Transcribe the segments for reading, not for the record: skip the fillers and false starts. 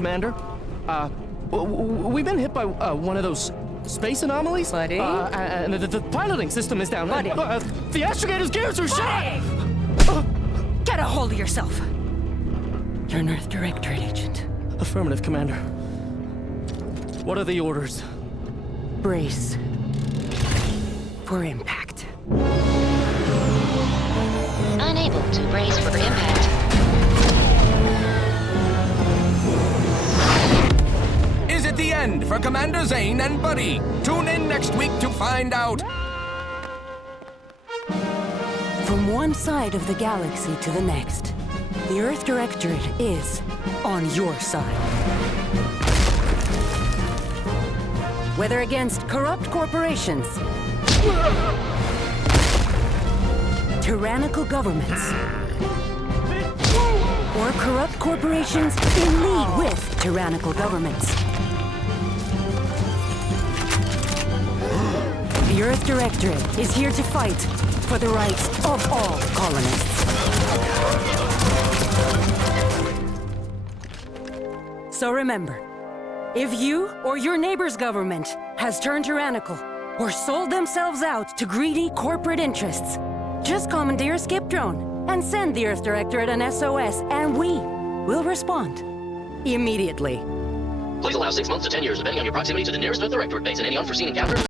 Commander. We've been hit by one of those space anomalies. Buddy? And the piloting system is down. Buddy? The Astrogator's gears are shot! Get a hold of yourself! You're an Earth Directorate agent. Affirmative, Commander. What are the orders? Brace for impact. Unable to brace for impact. Is it the end for Commander Zane and Buddy? Tune in next week to find out. From one side of the galaxy to the next, the Earth Directorate is on your side. Whether against corrupt corporations, tyrannical governments, or corrupt corporations in league with tyrannical governments, the Earth Directorate is here to fight for the rights of all colonists. So remember, if you or your neighbor's government has turned tyrannical or sold themselves out to greedy corporate interests, just commandeer a skip drone and send the Earth Directorate an SOS, and we will respond immediately. Please allow 6 months to 10 years, depending on your proximity to the nearest Earth Directorate base and any unforeseen encounters.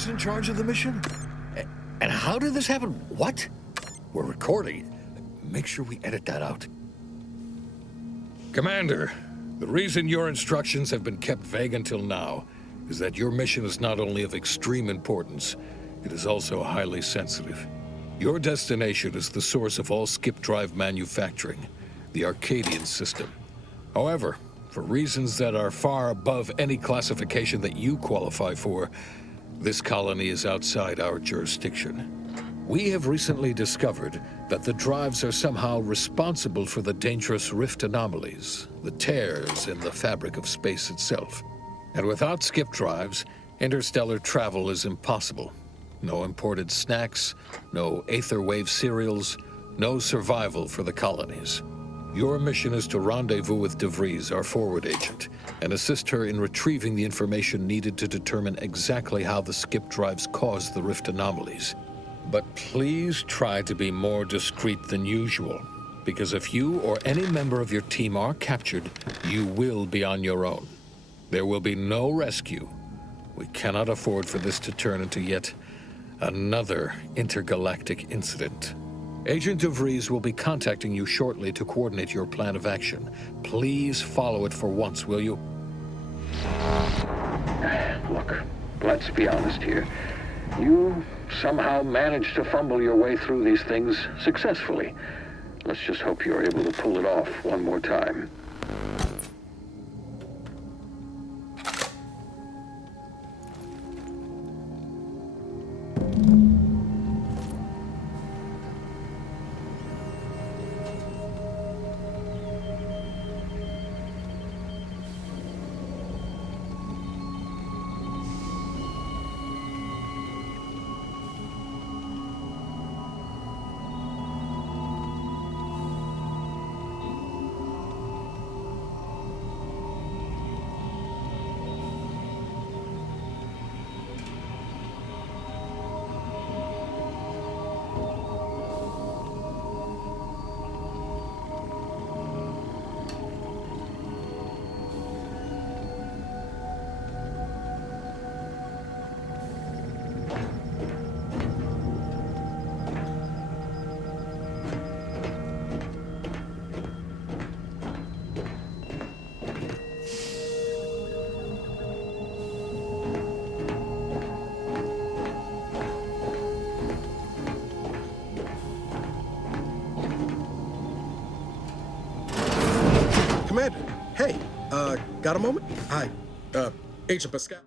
Who's in charge of the mission? And how did this happen? What? We're recording. Make sure we edit that out. Commander, the reason your instructions have been kept vague until now is that your mission is not only of extreme importance, it is also highly sensitive. Your destination is the source of all skip drive manufacturing, the Arcadian system. However, for reasons that are far above any classification that you qualify for, this colony is outside our jurisdiction. We have recently discovered that the drives are somehow responsible for the dangerous rift anomalies, the tears in the fabric of space itself. And without skip drives, interstellar travel is impossible. No imported snacks, no Aether Wave cereals, no survival for the colonies. Your mission is to rendezvous with DeVries, our forward agent, and assist her in retrieving the information needed to determine exactly how the skip drives caused the rift anomalies. But please try to be more discreet than usual, because if you or any member of your team are captured, you will be on your own. There will be no rescue. We cannot afford for this to turn into yet another intergalactic incident. Agent DeVries will be contacting you shortly to coordinate your plan of action. Please follow it for once, will you? Look, let's be honest here. You somehow managed to fumble your way through these things successfully. Let's just hope you're able to pull it off one more time. Commander, hey, got a moment? Hi, Agent Pascal.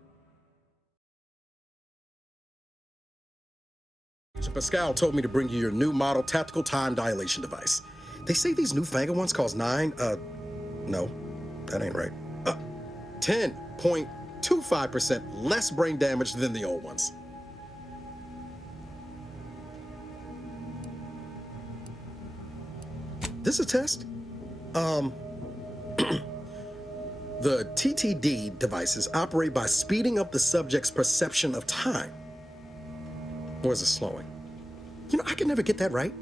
Agent Pascal told me to bring you your new model tactical time dilation device. They say these newfangled ones cause no, that ain't right. 10.25% less brain damage than the old ones. This is a test? The TTD devices operate by speeding up the subject's perception of time. Or is it slowing? You know, I can never get that right.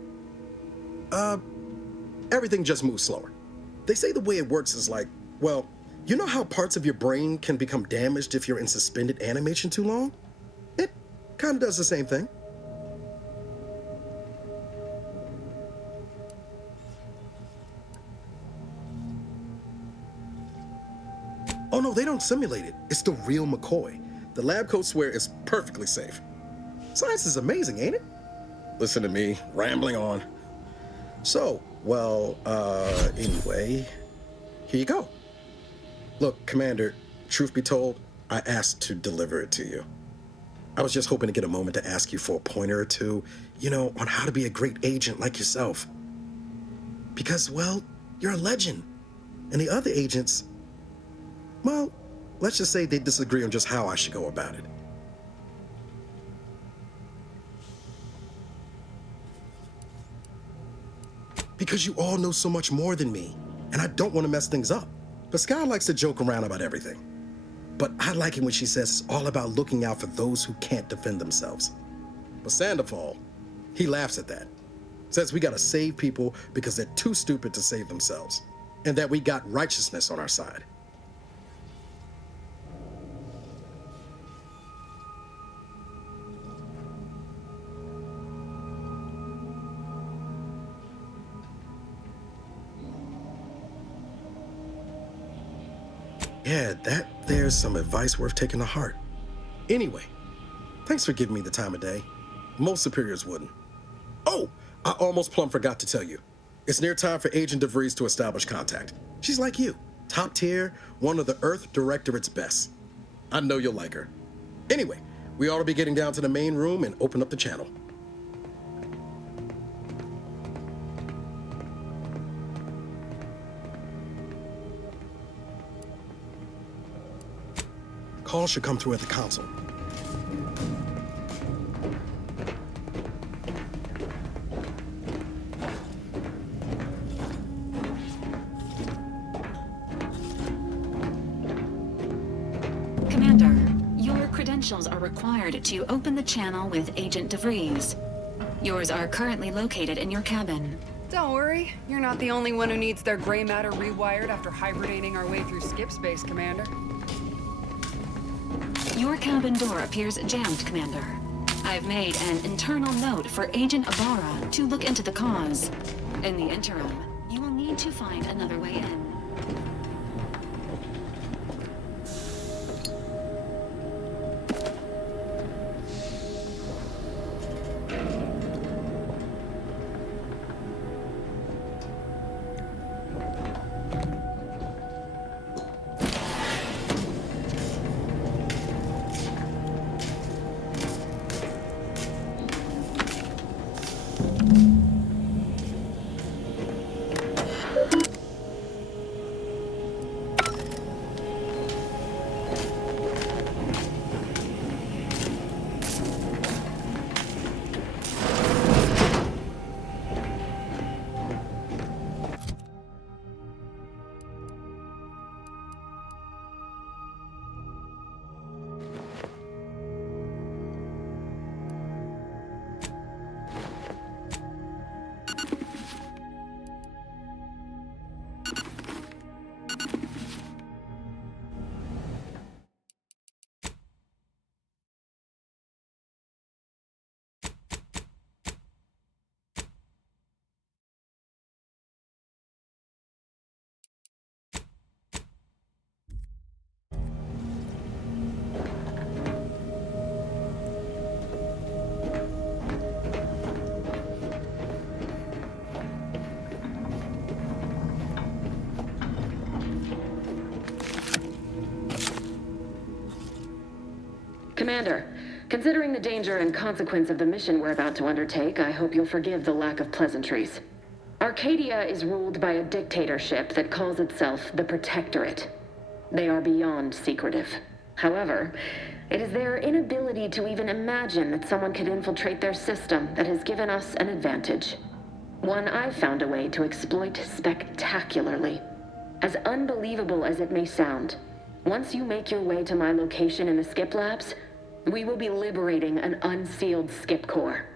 Everything just moves slower. They say the way it works is like, well, you know how parts of your brain can become damaged if you're in suspended animation too long? It kind of does the same thing. Oh no, they don't simulate it. It's the real McCoy. The lab coats swear it's perfectly safe. Science is amazing, ain't it? Listen to me, rambling on. So, well, anyway, here you go. Look, Commander, truth be told, I asked to deliver it to you. I was just hoping to get a moment to ask you for a pointer or two, you know, on how to be a great agent like yourself. Because, well, you're a legend. And the other agents, well, let's just say they disagree on just how I should go about it. Because you all know so much more than me, and I don't want to mess things up. Pascal likes to joke around about everything. But I like it when she says it's all about looking out for those who can't defend themselves. But Sandoval, he laughs at that. Says we gotta save people because they're too stupid to save themselves, and that we got righteousness on our side. Yeah, there's some advice worth taking to heart. Anyway, thanks for giving me the time of day. Most superiors wouldn't. Oh, I almost plumb forgot to tell you. It's near time for Agent DeVries to establish contact. She's like you, top tier, one of the Earth Directorate's best. I know you'll like her. Anyway, we ought to be getting down to the main room and open up the channel. Call should come through at the console. Commander, your credentials are required to open the channel with Agent DeVries. Yours are currently located in your cabin. Don't worry, you're not the only one who needs their gray matter rewired after hibernating our way through skip space, Commander. Your cabin door appears jammed, Commander. I've made an internal note for Agent Ibarra to look into the cause. In the interim, you will need to find another way in. Commander, considering the danger and consequence of the mission we're about to undertake, I hope you'll forgive the lack of pleasantries. Arcadia is ruled by a dictatorship that calls itself the Protectorate. They are beyond secretive. However, it is their inability to even imagine that someone could infiltrate their system that has given us an advantage. One I've found a way to exploit spectacularly. As unbelievable as it may sound, once you make your way to my location in the Skip Labs, we will be liberating an unsealed Skip core.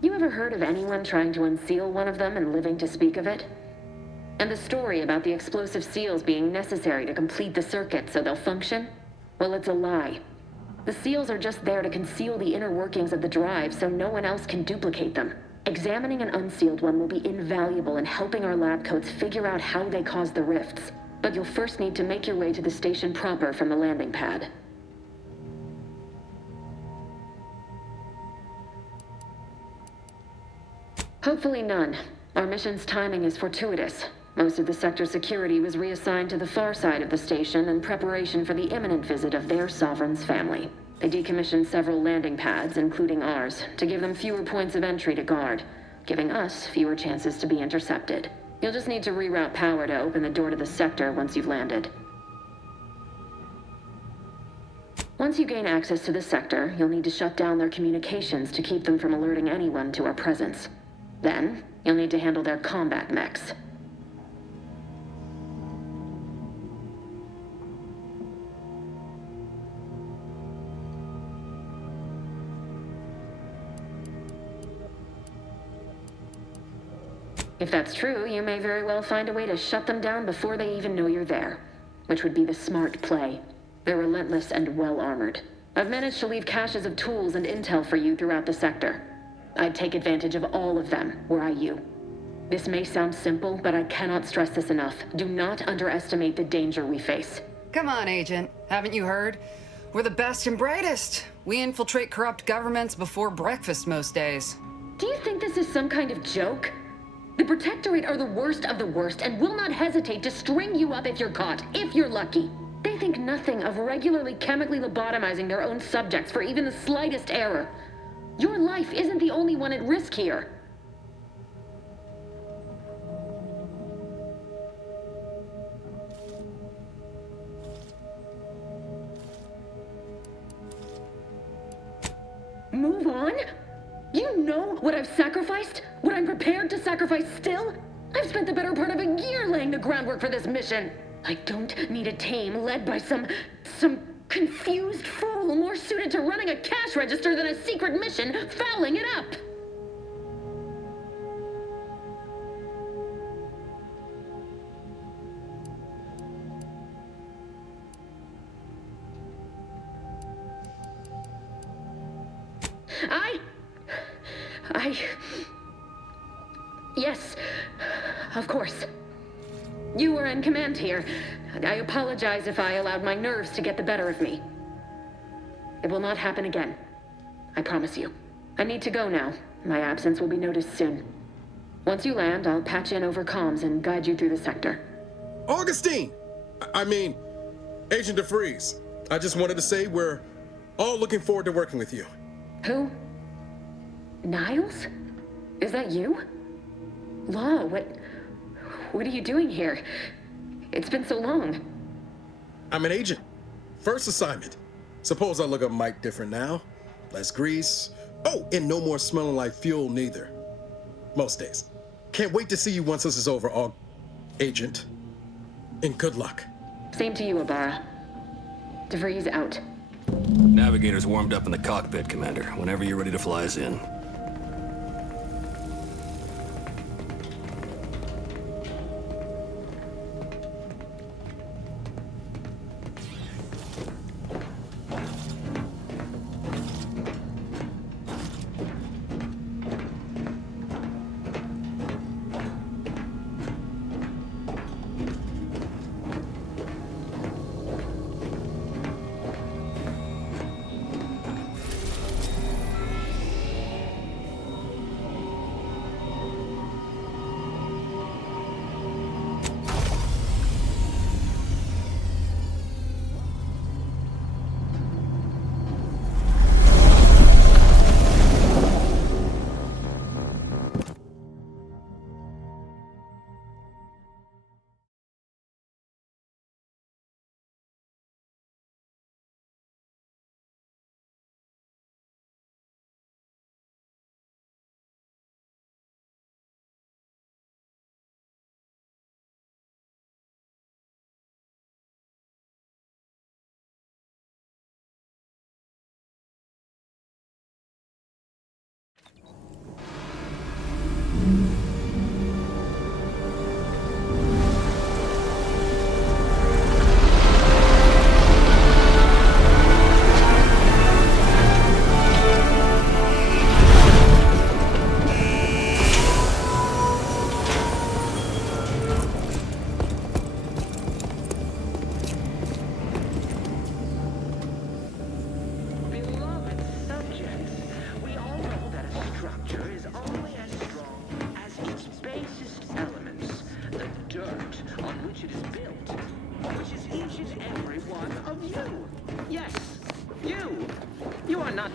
You ever heard of anyone trying to unseal one of them and living to speak of it? And the story about the explosive seals being necessary to complete the circuit so they'll function? Well, it's a lie. The seals are just there to conceal the inner workings of the drive so no one else can duplicate them. Examining an unsealed one will be invaluable in helping our lab coats figure out how they cause the rifts. But you'll first need to make your way to the station proper from the landing pad. Hopefully none. Our mission's timing is fortuitous. Most of the sector's security was reassigned to the far side of the station in preparation for the imminent visit of their sovereign's family. They decommissioned several landing pads, including ours, to give them fewer points of entry to guard, giving us fewer chances to be intercepted. You'll just need to reroute power to open the door to the sector once you've landed. Once you gain access to the sector, you'll need to shut down their communications to keep them from alerting anyone to our presence. Then, you'll need to handle their combat mechs. If that's true, you may very well find a way to shut them down before they even know you're there, which would be the smart play. They're relentless and well-armored. I've managed to leave caches of tools and intel for you throughout the sector. I'd take advantage of all of them, were I you. This may sound simple, but I cannot stress this enough. Do not underestimate the danger we face. Come on, Agent. Haven't you heard? We're the best and brightest. We infiltrate corrupt governments before breakfast most days. Do you think this is some kind of joke? The Protectorate are the worst of the worst and will not hesitate to string you up if you're caught, if you're lucky. They think nothing of regularly chemically lobotomizing their own subjects for even the slightest error. Your life isn't the only one at risk here. Move on? You know what I've sacrificed? What I'm prepared to sacrifice still? I've spent the better part of a year laying the groundwork for this mission. I don't need a team led by some confused fool more suited to running a cash register than a secret mission fouling it up. Yes, of course. You were in command here. I apologize if I allowed my nerves to get the better of me. It will not happen again. I promise you. I need to go now. My absence will be noticed soon. Once you land, I'll patch in over comms and guide you through the sector. Augustine! I mean, Agent DeFreeze. I just wanted to say we're all looking forward to working with you. Who? Niles? Is that you? Law, what are you doing here? It's been so long. I'm an agent. First assignment. Suppose I look a mite different now. Less grease. Oh, and no more smelling like fuel neither. Most days. Can't wait to see you once this is over, Agent. And good luck. Same to you, Ibarra. DeVries out. Navigator's warmed up in the cockpit, Commander. Whenever you're ready to fly us in.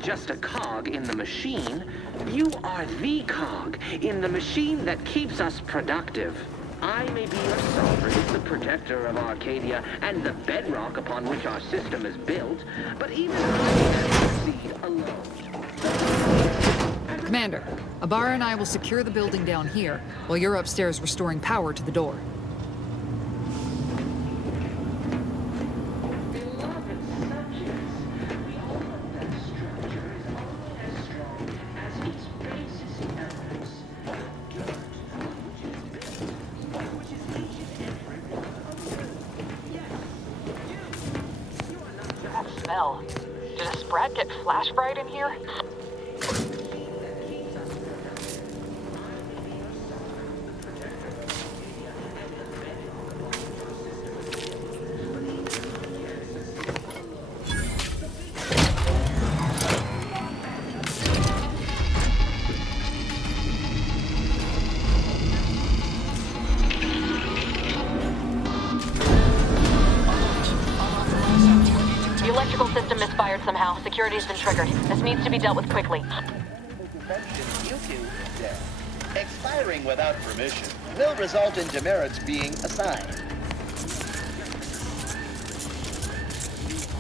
Just a cog in the machine. You are the cog in the machine that keeps us productive. I may be your sovereign, the protector of Arcadia, and the bedrock upon which our system is built, but even I can't succeed alone. Commander, Ibarra and I will secure the building down here, while you're upstairs restoring power to the door. Brad get flash fried in here? The electrical system misfired somehow. Security's been triggered. This needs to be dealt with quickly. YouTube death, expiring without permission, will result in demerits being assigned.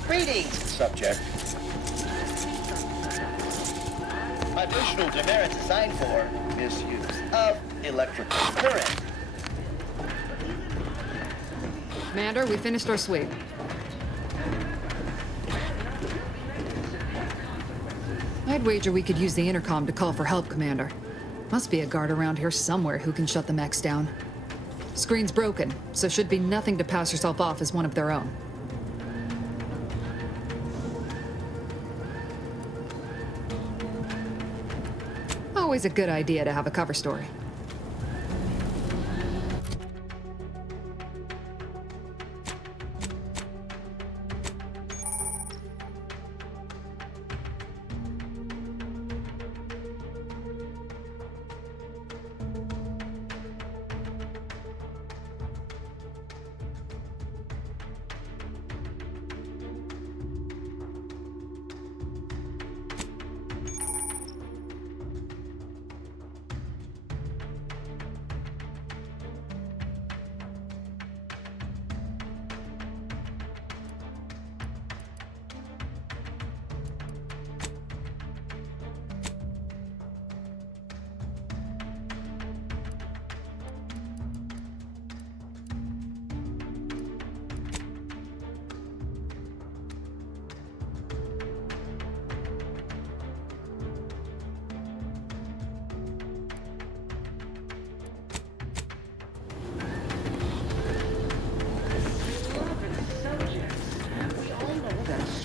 Greetings, subject. Additional demerits assigned for misuse of electrical current. Commander, we finished our sweep. I'd wager we could use the intercom to call for help, Commander. Must be a guard around here somewhere who can shut the mechs down. Screen's broken, so should be nothing to pass yourself off as one of their own. Always a good idea to have a cover story.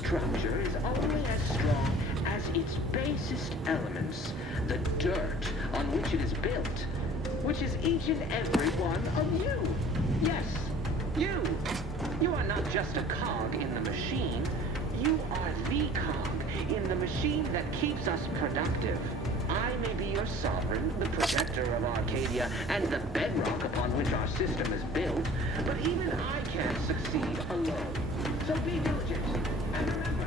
Structure is only as strong as its basest elements, the dirt on which it is built, which is each and every one of you. Yes, you. You are not just a cog in the machine. You are the cog in the machine that keeps us productive. I may be your sovereign, the protector of Arcadia, and the bedrock upon which our system is built, but even I can't succeed alone. So be diligent, and remember,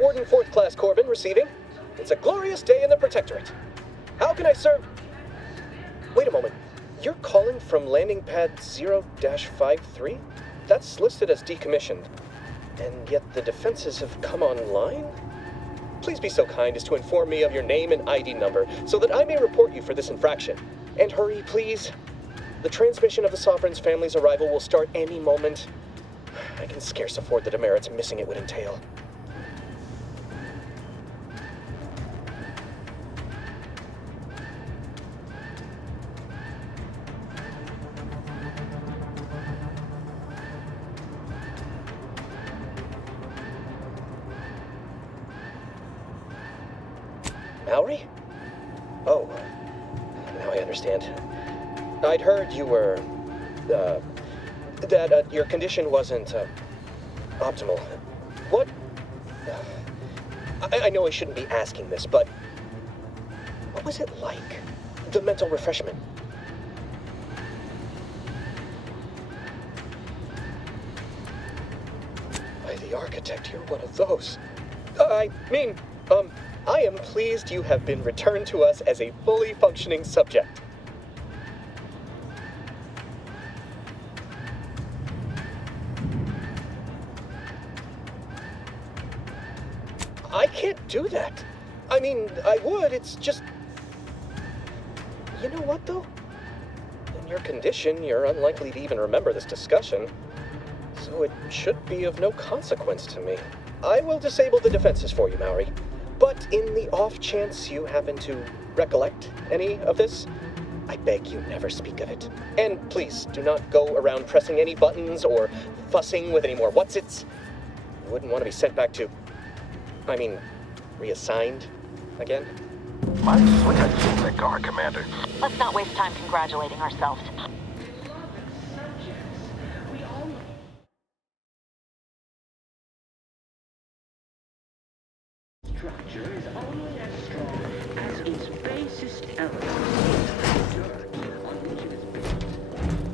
Warden 4th Class Corbin receiving. It's a glorious day in the Protectorate. How can I serve? Wait a moment. You're calling from landing pad 0-53? That's listed as decommissioned. And yet the defenses have come online? Please be so kind as to inform me of your name and ID number so that I may report you for this infraction. And hurry, please. The transmission of the Sovereign's family's arrival will start any moment. I can scarce afford the demerits missing it would entail. Mallory? Oh, now I understand. I'd heard you were, that your condition wasn't, optimal. What? I know I shouldn't be asking this, but what was it like? The mental refreshment? By the architect, you're one of those. I mean, I am pleased you have been returned to us as a fully functioning subject. I can't do that. I mean, I would, it's just... You know what, though? In your condition, you're unlikely to even remember this discussion, so it should be of no consequence to me. I will disable the defenses for you, Mallory. But in the off chance you happen to recollect any of this, I beg you never speak of it. And please do not go around pressing any buttons or fussing with any more whatsits. You wouldn't want to be sent back to... reassigned again? My switch had seen that guard, Commander. Let's not waste time congratulating ourselves. Structure is only as strong as its basest elements, the dirt on which it is built,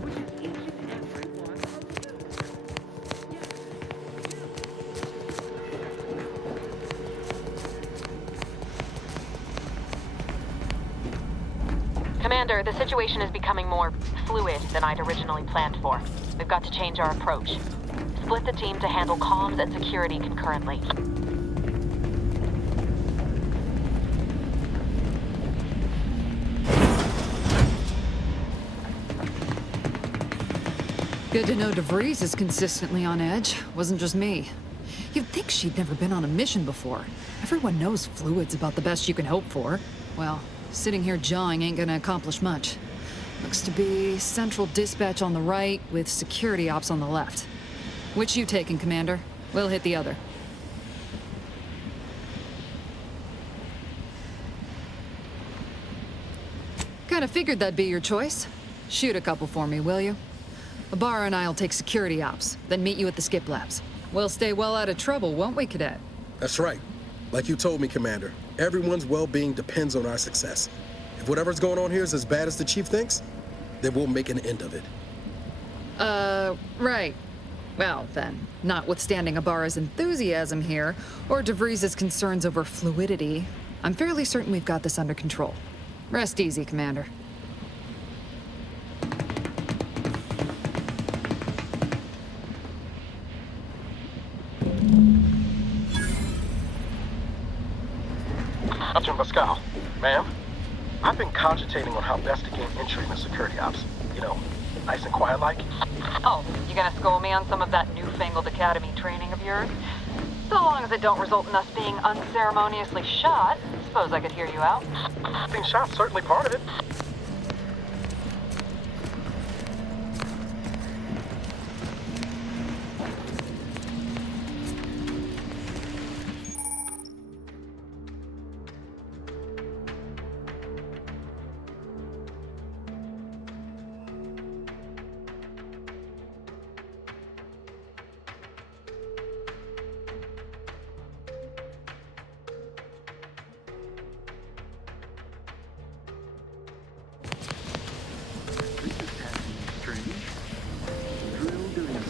which is each and every one of you. Commander, the situation is becoming more fluid than I'd originally planned for. We've got to change our approach. Split the team to handle comms and security concurrently. Good to know DeVries is consistently on edge. Wasn't just me. You'd think she'd never been on a mission before. Everyone knows fluid's about the best you can hope for. Well, sitting here jawing ain't gonna accomplish much. Looks to be central dispatch on the right with security ops on the left. Which you taking, Commander? We'll hit the other. Kinda figured that'd be your choice. Shoot a couple for me, will you? Ibarra and I'll take security ops, then meet you at the skip labs. We'll stay well out of trouble, won't we, Cadet? That's right. Like you told me, Commander, everyone's well-being depends on our success. If whatever's going on here is as bad as the Chief thinks, then we'll make an end of it. Right. Well, then, notwithstanding Ibarra's enthusiasm here, or DeVries' concerns over fluidity, I'm fairly certain we've got this under control. Rest easy, Commander. Dr. Pascal, ma'am, I've been cogitating on how best to gain entry in the security ops. You know, nice and quiet like. Oh, you gonna school me on some of that newfangled academy training of yours? So long as it don't result in us being unceremoniously shot, suppose I could hear you out. Being shot's certainly part of it.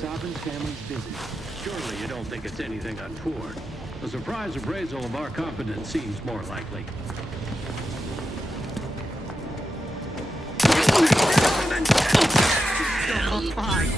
Sovereign's family's visit. Surely you don't think it's anything untoward. A surprise appraisal of our competence seems more likely. Fine.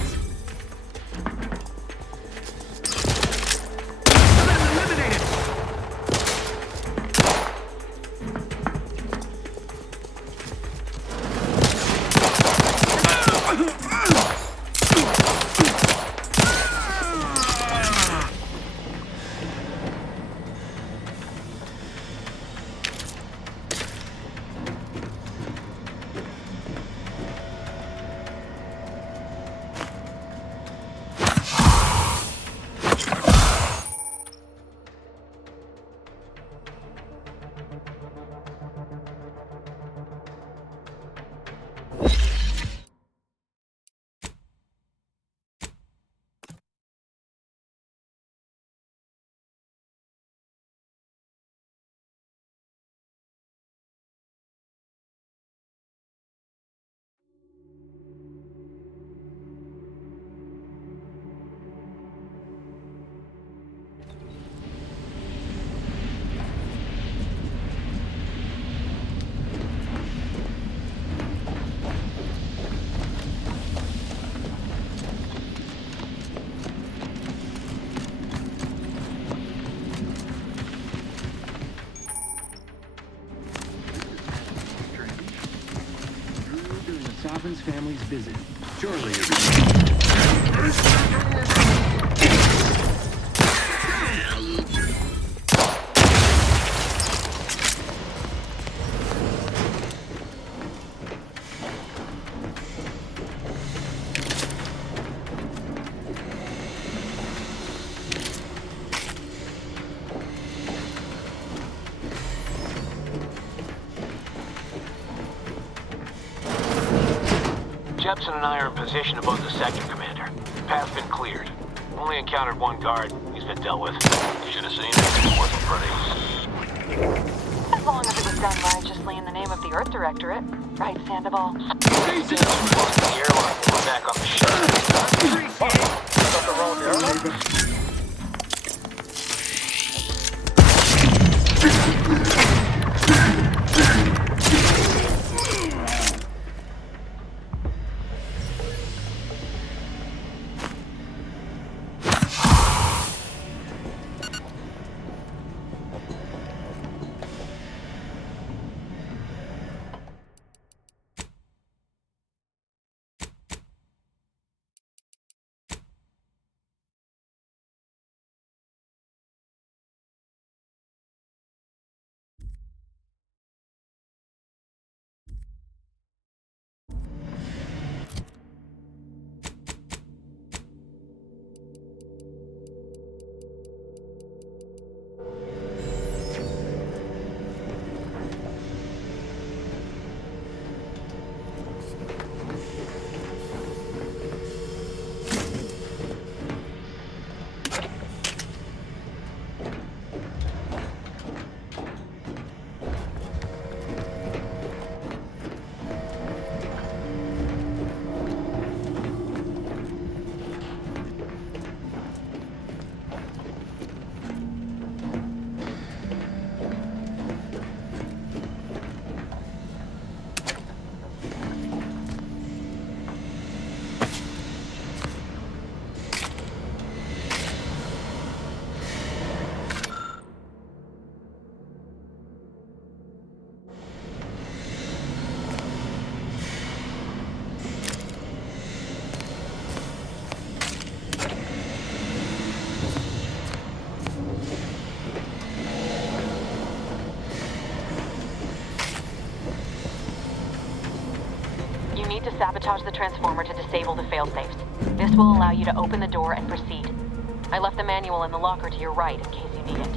Sovereign's family's visit. Surely Jepson and I are in position above the sector, Commander. Path's been cleared. Only encountered one guard. He's been dealt with. You should have seen it. It wasn't pretty. As long as it was done righteously in the name of the Earth Directorate. Right, Sandoval? We're back on the ship. Need to sabotage the transformer to disable the failsafes. This will allow you to open the door and proceed. I left the manual in the locker to your right in case you need it.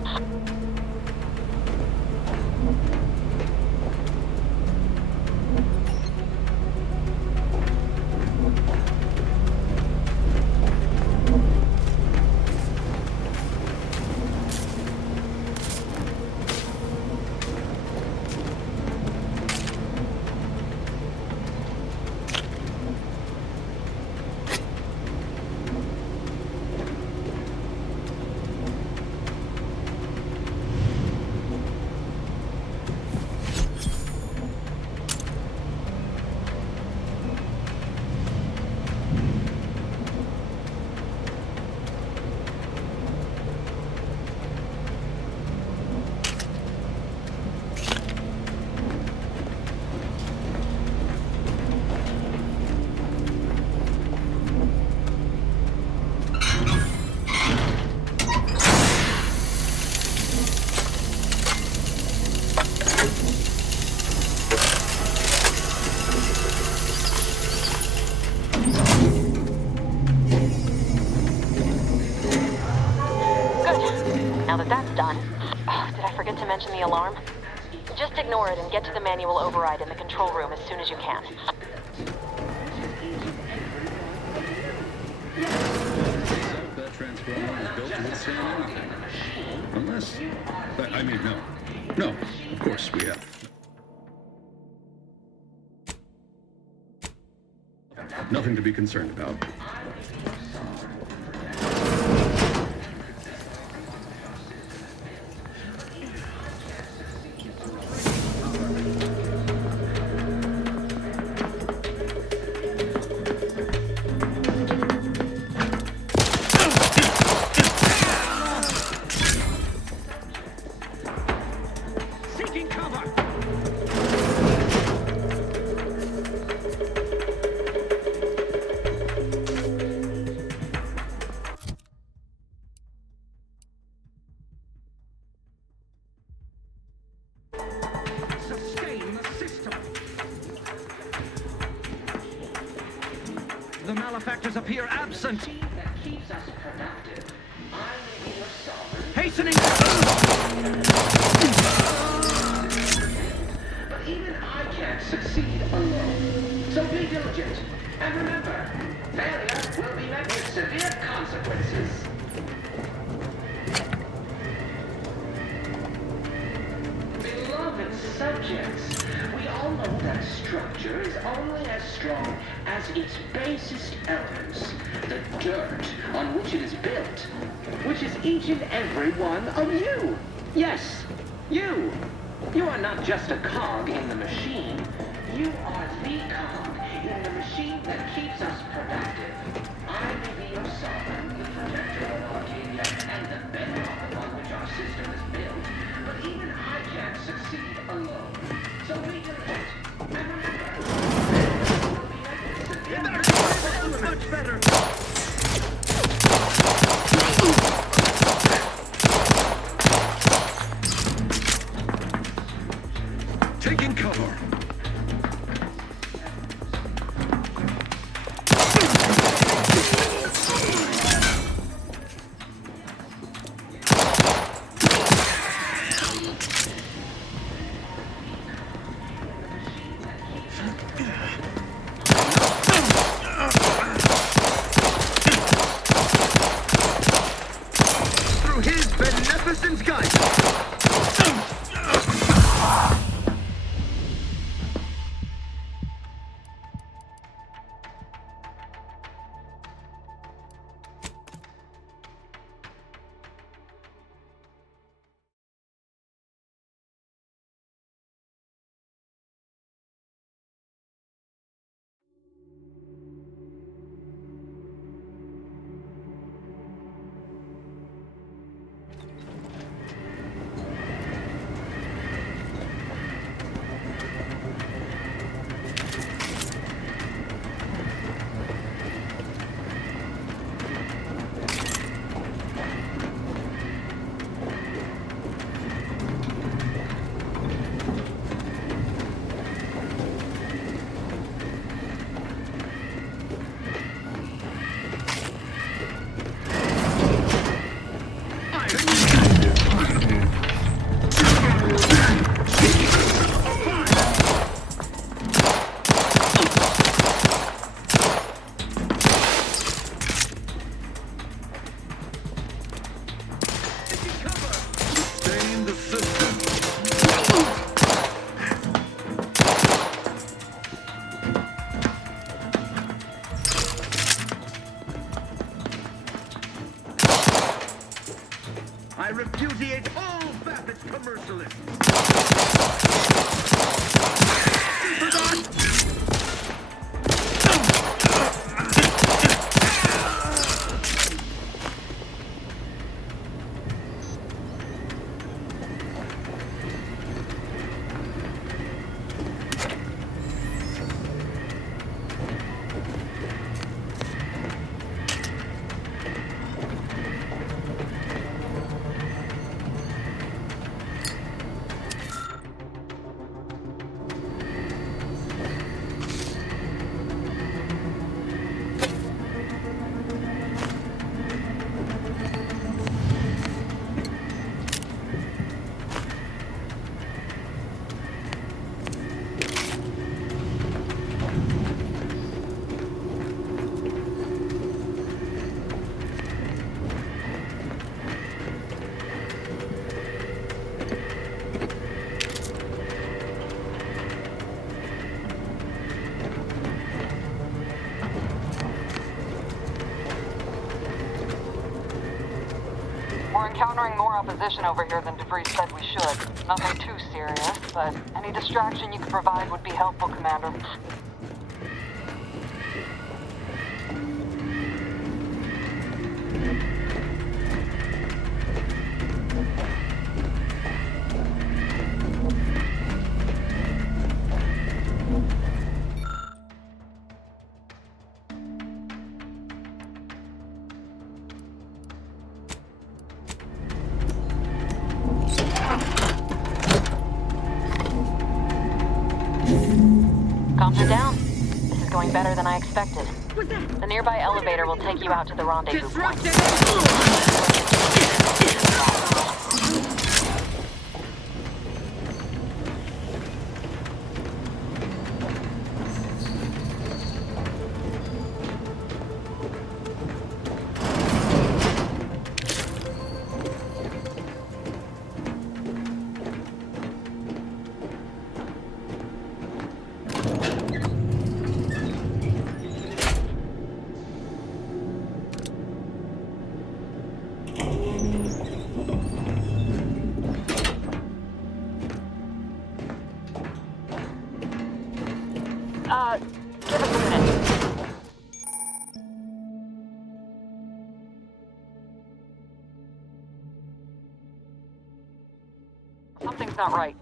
Oh, did I forget to mention the alarm? Just ignore it and get to the manual override in the control room as soon as you can. That transformer is built to withstand anything. Unless... I mean, no. No, of course we have. Nothing to be concerned about. Seeking cover! Sustain the system. The malefactors appear absent. That keeps us productive. I may be your sovereign. Hastening! But even I can't succeed alone. So be diligent. And remember, failure will be met with severe consequences. Beloved subjects, we all know that structure is only as strong as its basest elements, the dirt on which it is built, which is each and every one of you. Yes, you. You are not just a cog in the machine. You are the cog in the machine that keeps us productive. I may be your sovereign, the protector of Arcadia, and the bedrock upon which our system is built, but even I can't succeed alone. So be diligent. And remember, Much better! Taking cover. Through his beneficent guidance! Sustain the system. I repudiate all vapid commercialists! opposition over here than DeVries said we should. Nothing too serious, but any distraction you could provide would be helpful, Commander. Comms are down. This is going better than I expected. The nearby elevator will take you out to the rendezvous point. Give us a minute. Something's not right.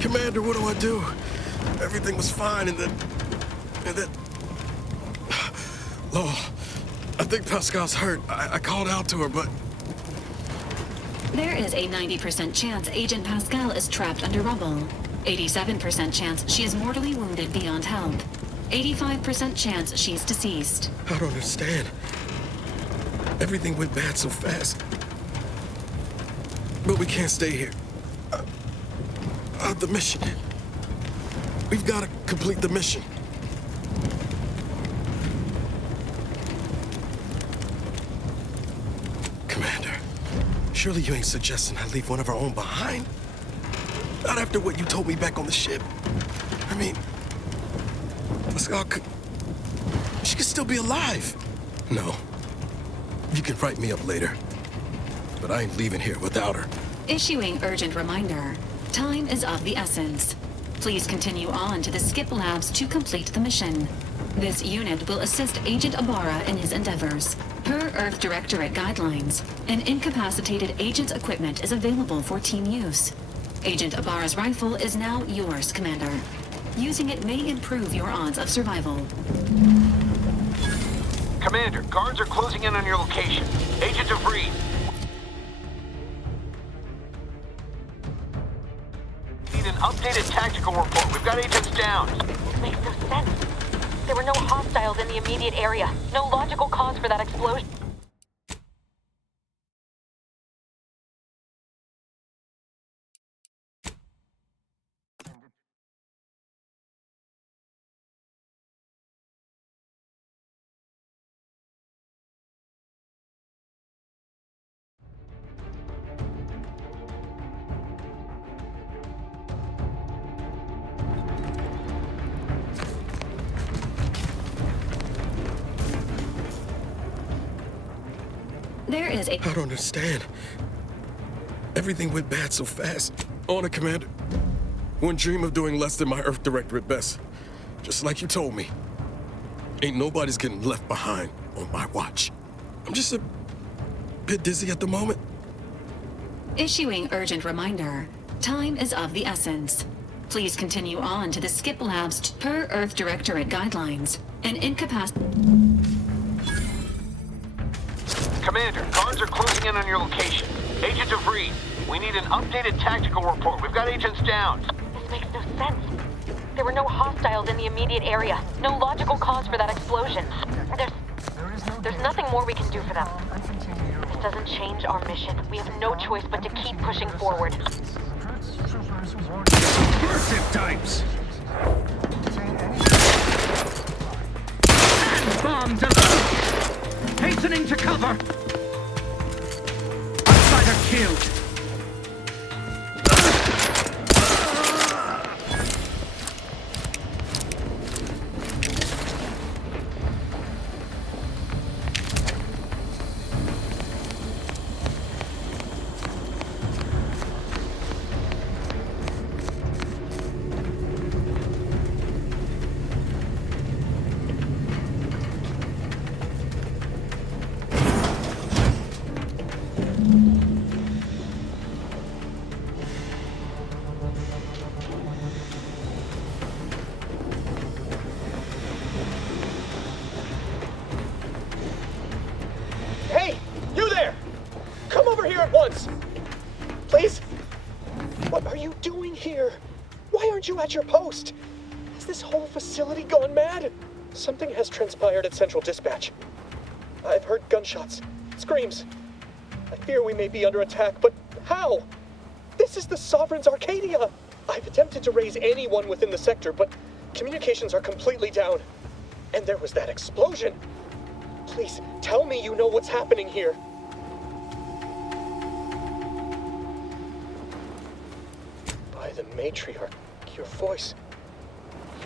Commander, what do I do? Everything was fine, and then... Law, I think Pascal's hurt. I called out to her, but... There is a 90% chance Agent Pascal is trapped under rubble. 87% chance she is mortally wounded beyond help. 85% chance she's deceased. I don't understand. Everything went bad so fast. But we can't stay here. The mission. We've got to complete the mission. Commander, surely you ain't suggesting I leave one of our own behind? Not after what you told me back on the ship. I mean, Pascal could... She could still be alive. No. You can write me up later. But I ain't leaving here without her. Issuing urgent reminder. Time is of the essence. Please continue on to the Skip Labs to complete the mission. This unit will assist Agent Ibarra in his endeavors. Per Earth Directorate guidelines, an incapacitated agent's equipment is available for team use. Agent Ibarra's rifle is now yours, Commander. Using it may improve your odds of survival. Commander, guards are closing in on your location. Agent DeVries. Need an updated tactical report. We've got agents down. This makes no sense. There were no hostiles in the immediate area. No logical cause for that explosion. There is a... I don't understand. Everything went bad so fast. On it, Commander. Wouldn't dream of doing less than my Earth Director at best. Just like you told me. Ain't nobody's getting left behind on my watch. I'm just a bit dizzy at the moment. Issuing urgent reminder. Time is of the essence. Please continue on to the Skip Labs per Earth Directorate guidelines. An incapacity... Commander, guards are closing in on your location. Agent DeVries, we need an updated tactical report. We've got agents down. This makes no sense. There were no hostiles in the immediate area. No logical cause for that explosion. There's nothing more we can do for them. This doesn't change our mission. We have no choice but to keep pushing forward. Subversive types! And bombs alert! Hastening to cover! Outsider killed! At your post. Has this whole facility gone mad? Something has transpired at Central Dispatch. I've heard gunshots, screams. I fear we may be under attack, but how? This is the Sovereign's Arcadia. I've attempted to raise anyone within the sector, but communications are completely down. And there was that explosion. Please, tell me you know what's happening here. By the Matriarch. Your voice.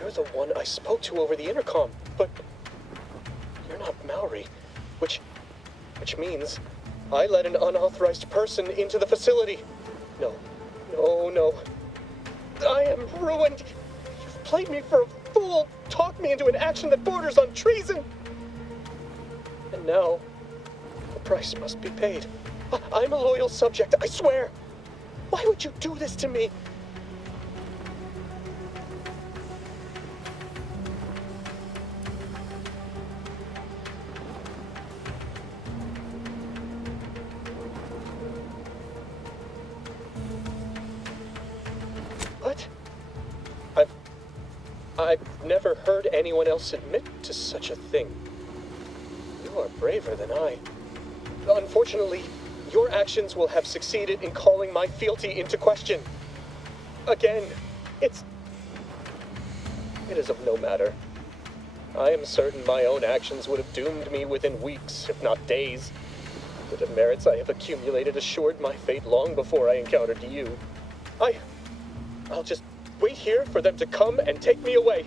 You're the one I spoke to over the intercom, but you're not Mallory, which means I let an unauthorized person into the facility. No. I am ruined. You've played me for a fool, talked me into an action that borders on treason. And now, the price must be paid. I'm a loyal subject, I swear. Why would you do this to me? I've never heard anyone else admit to such a thing. You are braver than I. Unfortunately, your actions will have succeeded in calling my fealty into question. Again, it is of no matter. I am certain my own actions would have doomed me within weeks, if not days. The demerits I have accumulated assured my fate long before I encountered you. I'll just wait here for them to come and take me away.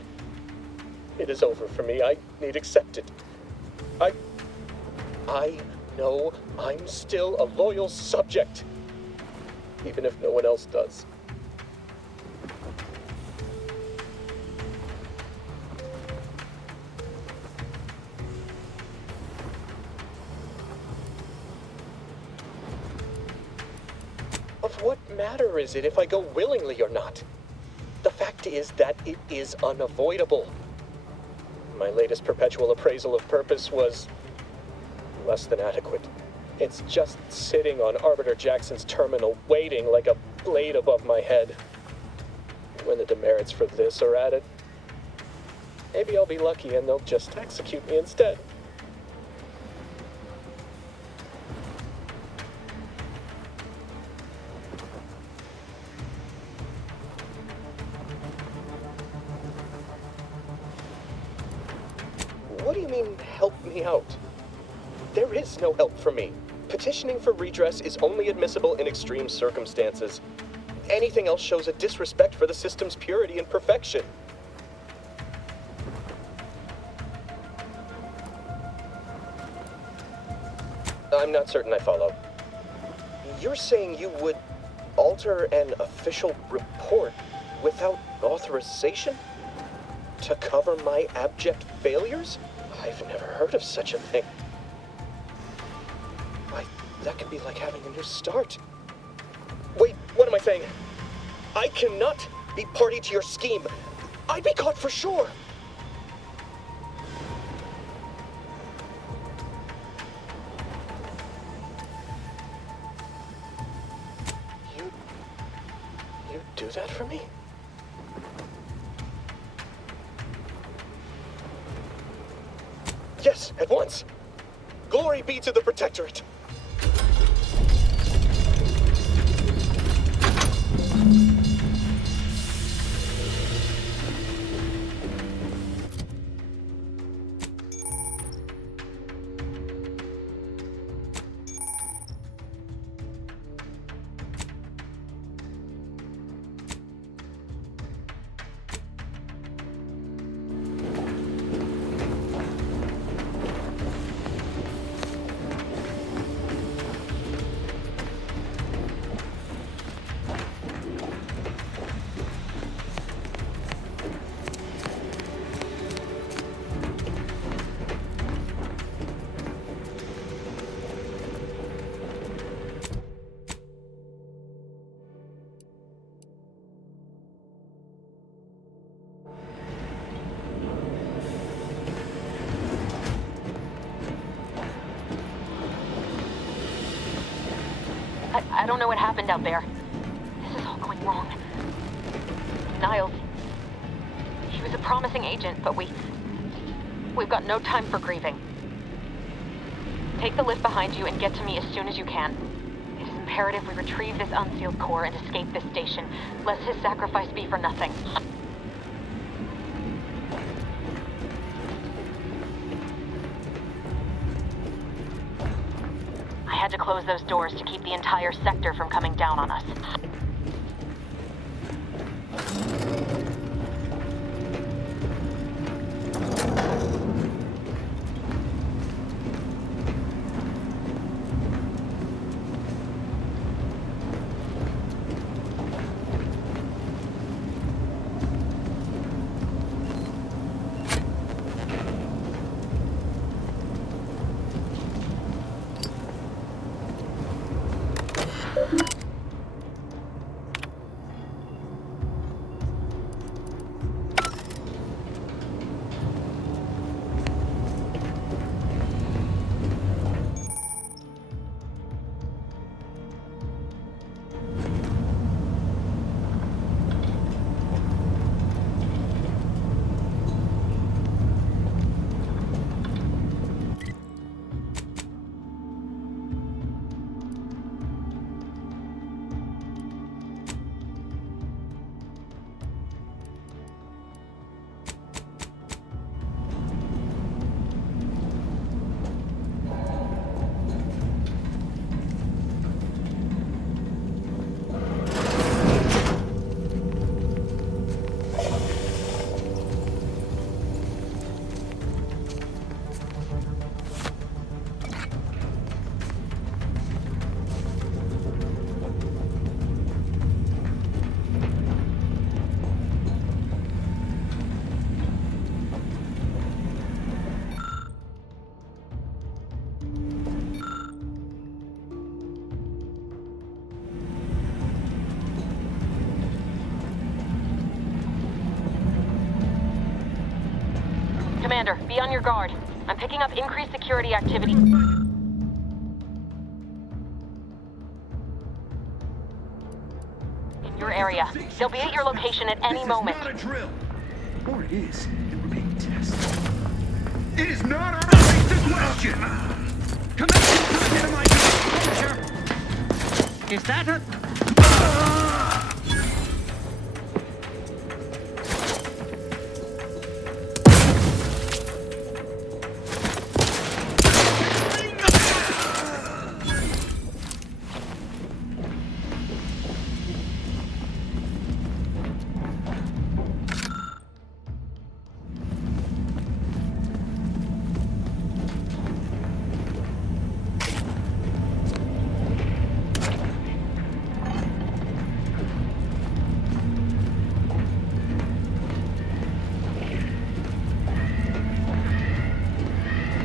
It is over for me. I need accept it. I know I'm still a loyal subject, even if no one else does. Of what matter is it if I go willingly or not? The fact fact is that it is unavoidable. My latest perpetual appraisal of purpose was less than adequate. It's just sitting on Arbiter Jackson's terminal, waiting like a blade above my head. When the demerits for this are added, maybe I'll be lucky and they'll just execute me instead. What do you mean, help me out? There is no help for me. Petitioning for redress is only admissible in extreme circumstances. Anything else shows a disrespect for the system's purity and perfection. I'm not certain I follow. You're saying you would alter an official report without authorization? To cover my abject failures? I've never heard of such a thing. Why, that could be like having a new start. Wait, what am I saying? I cannot be party to your scheme. I'd be caught for sure. You do that for me? Yes, at once. Glory be to the Protectorate. I don't know what happened out there. This is all going wrong. Niles, he was a promising agent, but we've got no time for grieving. Take the lift behind you and get to me as soon as you can. It is imperative we retrieve this unsealed core and escape this station, lest his sacrifice be for nothing. I had to close those doors to keep the entire sector from coming down on us. Commander, be on your guard. I'm picking up increased security activity. Your area. They'll be at your location at any moment. This is not a drill. Or it is, and we're being tested. It is not our place to question! Commander, get him like a Is that a...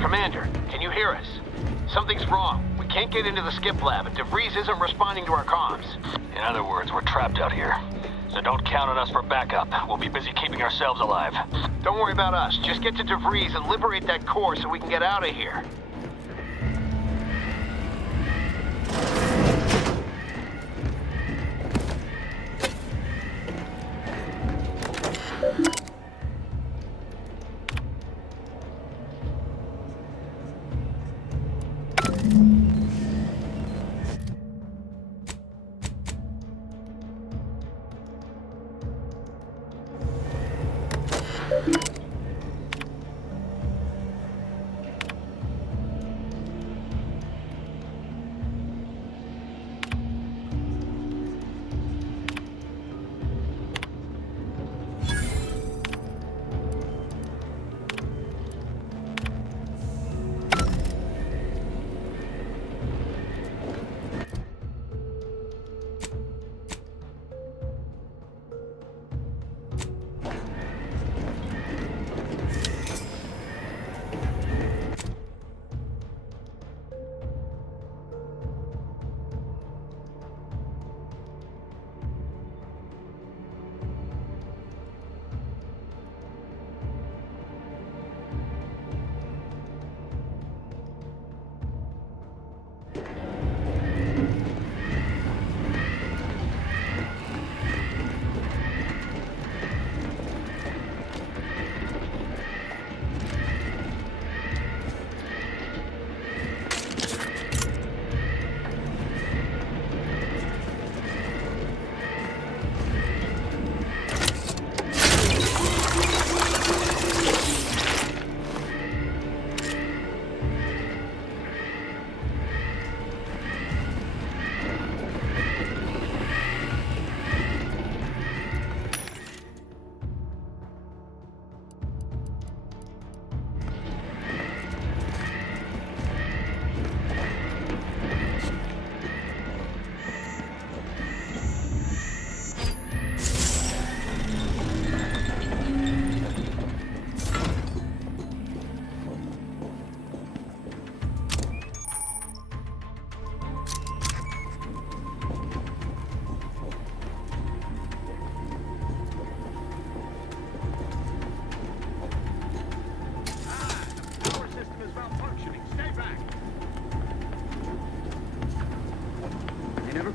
Commander, can you hear us? Something's wrong. We can't get into the skip lab, and DeVries isn't responding to our comms. In other words, we're trapped out here. So don't count on us for backup. We'll be busy keeping ourselves alive. Don't worry about us. Just get to DeVries and liberate that core so we can get out of here.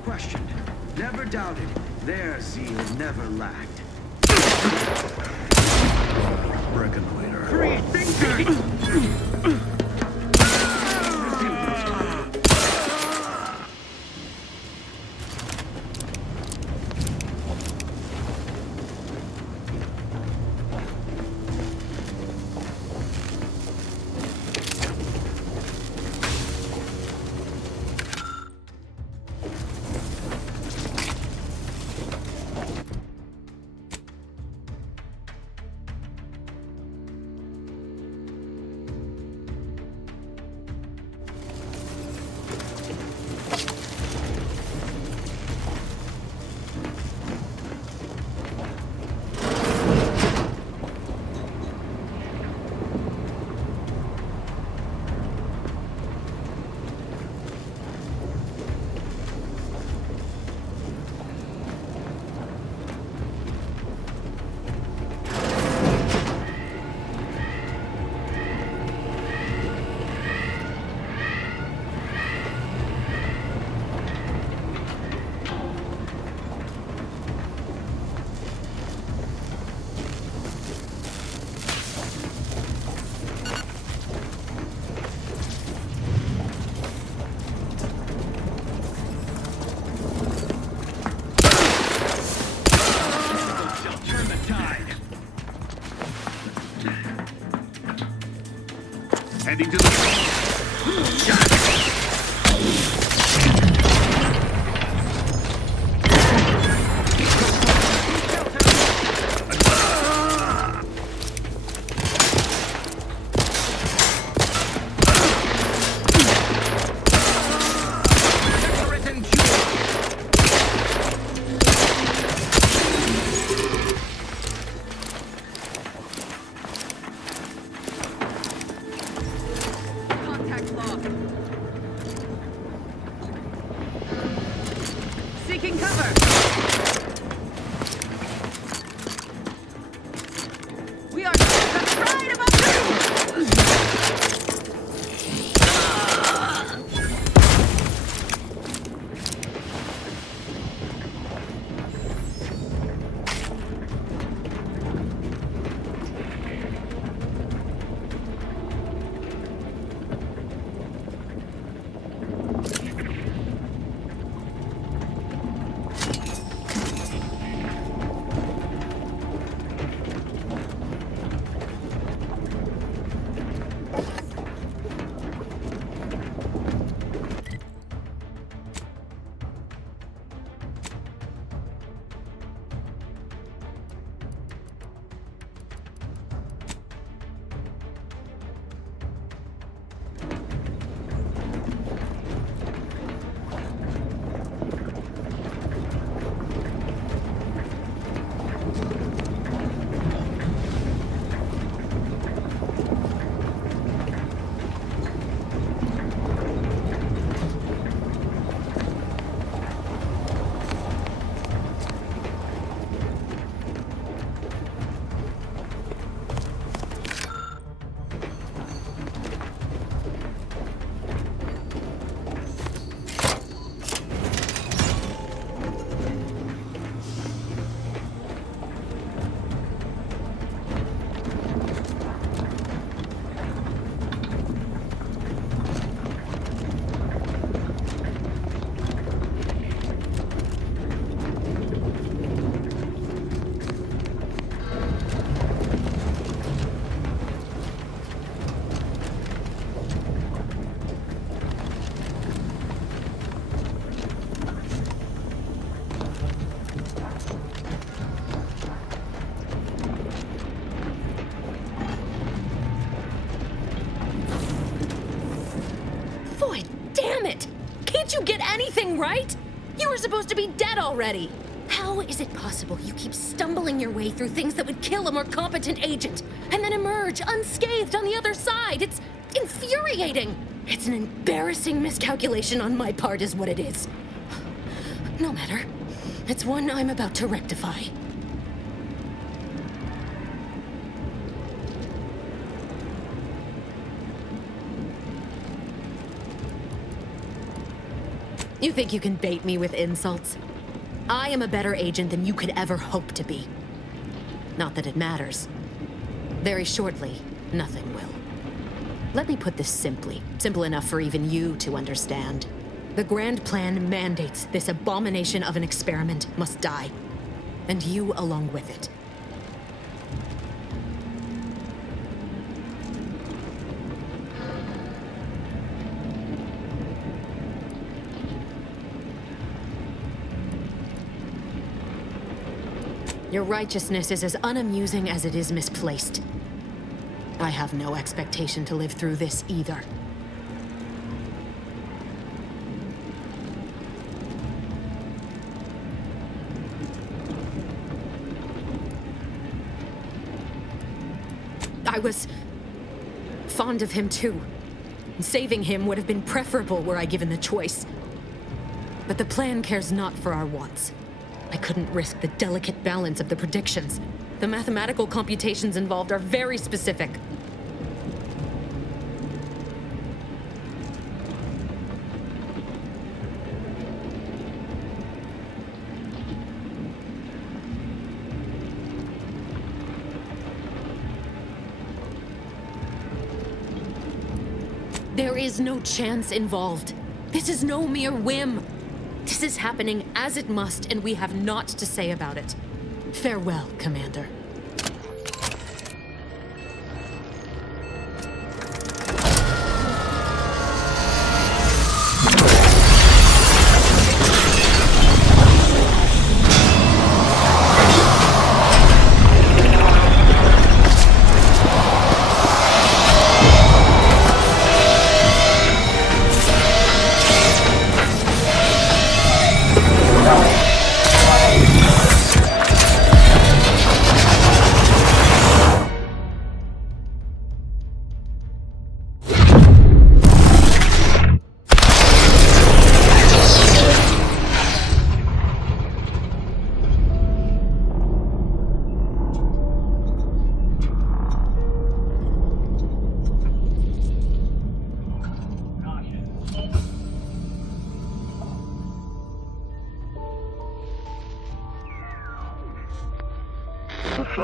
Questioned, never doubted, their zeal never lacked. Reconnoiter. Free thinker! Heading to the... Contact log. Seeking cover. We are just right above Can't you get anything right? You were supposed to be dead already. How is it possible you keep stumbling your way through things that would kill a more competent agent, and then emerge unscathed on the other side? It's infuriating. It's an embarrassing miscalculation on my part is what it is. No matter. It's one I'm about to rectify. You think you can bait me with insults? I am a better agent than you could ever hope to be. Not that it matters. Very shortly, nothing will. Let me put this simply, simple enough for even you to understand. The Grand Plan mandates this abomination of an experiment must die, and you along with it. Your righteousness is as unamusing as it is misplaced. I have no expectation to live through this either. I was fond of him too. Saving him would have been preferable were I given the choice. But the plan cares not for our wants. I couldn't risk the delicate balance of the predictions. The mathematical computations involved are very specific. There is no chance involved. This is no mere whim. This is happening as it must, and we have naught to say about it. Farewell, Commander.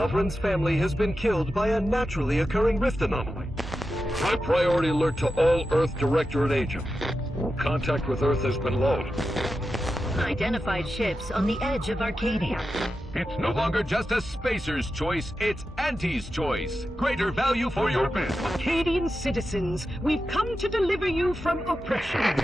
Sovereign's family has been killed by a naturally occurring rift anomaly. High priority alert to all Earth Directorate agents. Contact with Earth has been low. Identified ships on the edge of Arcadia. It's no longer just a spacer's choice, it's Auntie's choice. Greater value for your bid. Arcadian citizens, we've come to deliver you from oppression.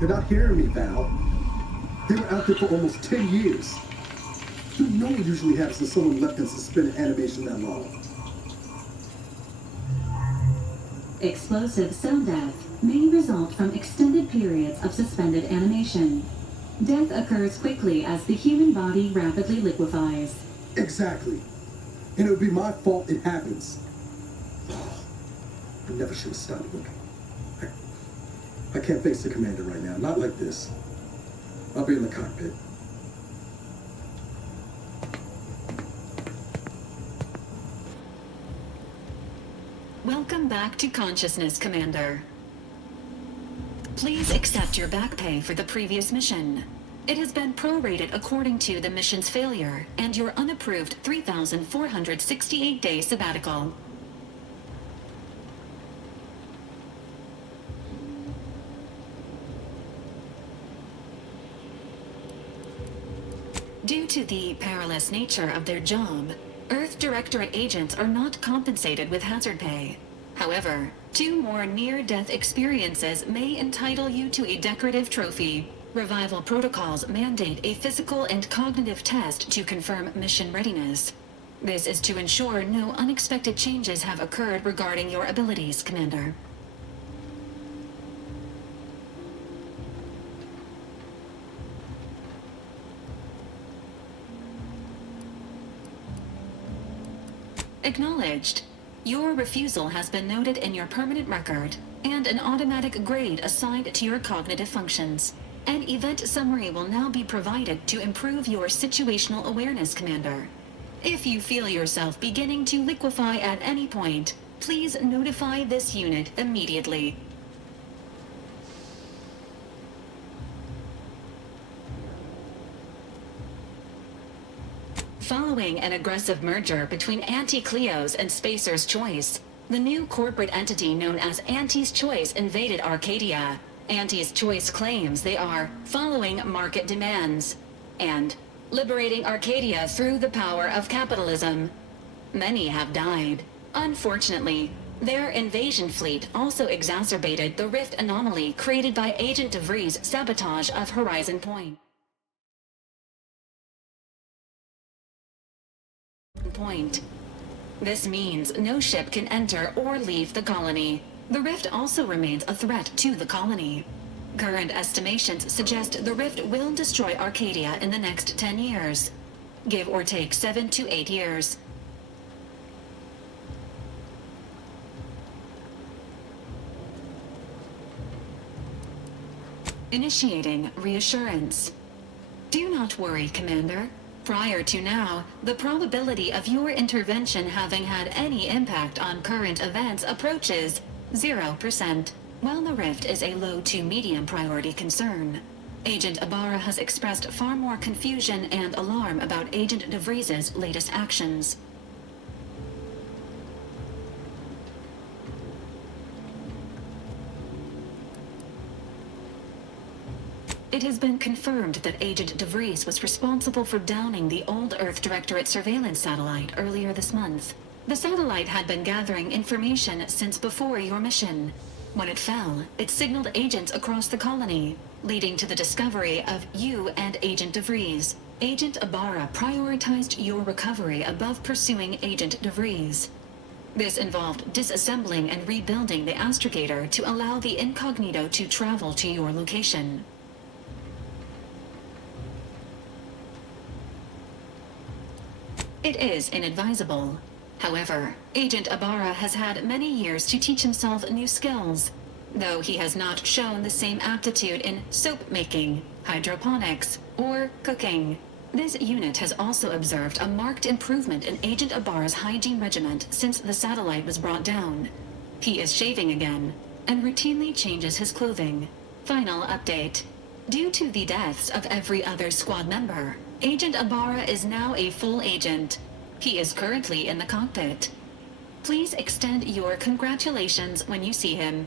They're not hearing me, Val. They were out there for almost 10 years. You know what usually happens when someone left in suspended animation that long. Explosive cell death may result from extended periods of suspended animation. Death occurs quickly as the human body rapidly liquefies. Exactly. And it would be my fault it happens. I never should have stopped looking. I can't face the commander right now. Not like this. I'll be in the cockpit. Welcome back to consciousness, Commander. Please accept your back pay for the previous mission. It has been prorated according to the mission's failure and your unapproved 3,468-day sabbatical. Due to the perilous nature of their job, Earth Directorate agents are not compensated with hazard pay. However, 2 more near-death experiences may entitle you to a decorative trophy. Revival protocols mandate a physical and cognitive test to confirm mission readiness. This is to ensure no unexpected changes have occurred regarding your abilities, Commander. Acknowledged. Your refusal has been noted in your permanent record, and an automatic grade assigned to your cognitive functions. An event summary will now be provided to improve your situational awareness, Commander. If you feel yourself beginning to liquefy at any point, please notify this unit immediately. Following an aggressive merger between Anti-Cleos and Spacer's Choice, the new corporate entity known as Auntie's Choice invaded Arcadia. Auntie's Choice claims they are following market demands and liberating Arcadia through the power of capitalism. Many have died. Unfortunately, their invasion fleet also exacerbated the rift anomaly created by Agent DeVries' sabotage of Horizon Point. This means no ship can enter or leave the colony. The rift also remains a threat to the colony. Current estimations suggest the rift will destroy Arcadia in the next 10 years. Give or take 7 to 8 years. Initiating reassurance. Do not worry, Commander. Prior to now, the probability of your intervention having had any impact on current events approaches 0%, while the rift is a low to medium priority concern. Agent Ibarra has expressed far more confusion and alarm about Agent DeVries' latest actions. It has been confirmed that Agent DeVries was responsible for downing the Old Earth Directorate surveillance satellite earlier this month. The satellite had been gathering information since before your mission. When it fell, it signaled agents across the colony, leading to the discovery of you and Agent DeVries. Agent Ibarra prioritized your recovery above pursuing Agent DeVries. This involved disassembling and rebuilding the astrogator to allow the incognito to travel to your location. It is inadvisable. However, Agent Ibarra has had many years to teach himself new skills, though he has not shown the same aptitude in soap making, hydroponics, or cooking. This unit has also observed a marked improvement in Agent Ibarra's hygiene regimen since the satellite was brought down. He is shaving again, and routinely changes his clothing. Final update. Due to the deaths of every other squad member, Agent Ibarra is now a full agent. He is currently in the cockpit. Please extend your congratulations when you see him.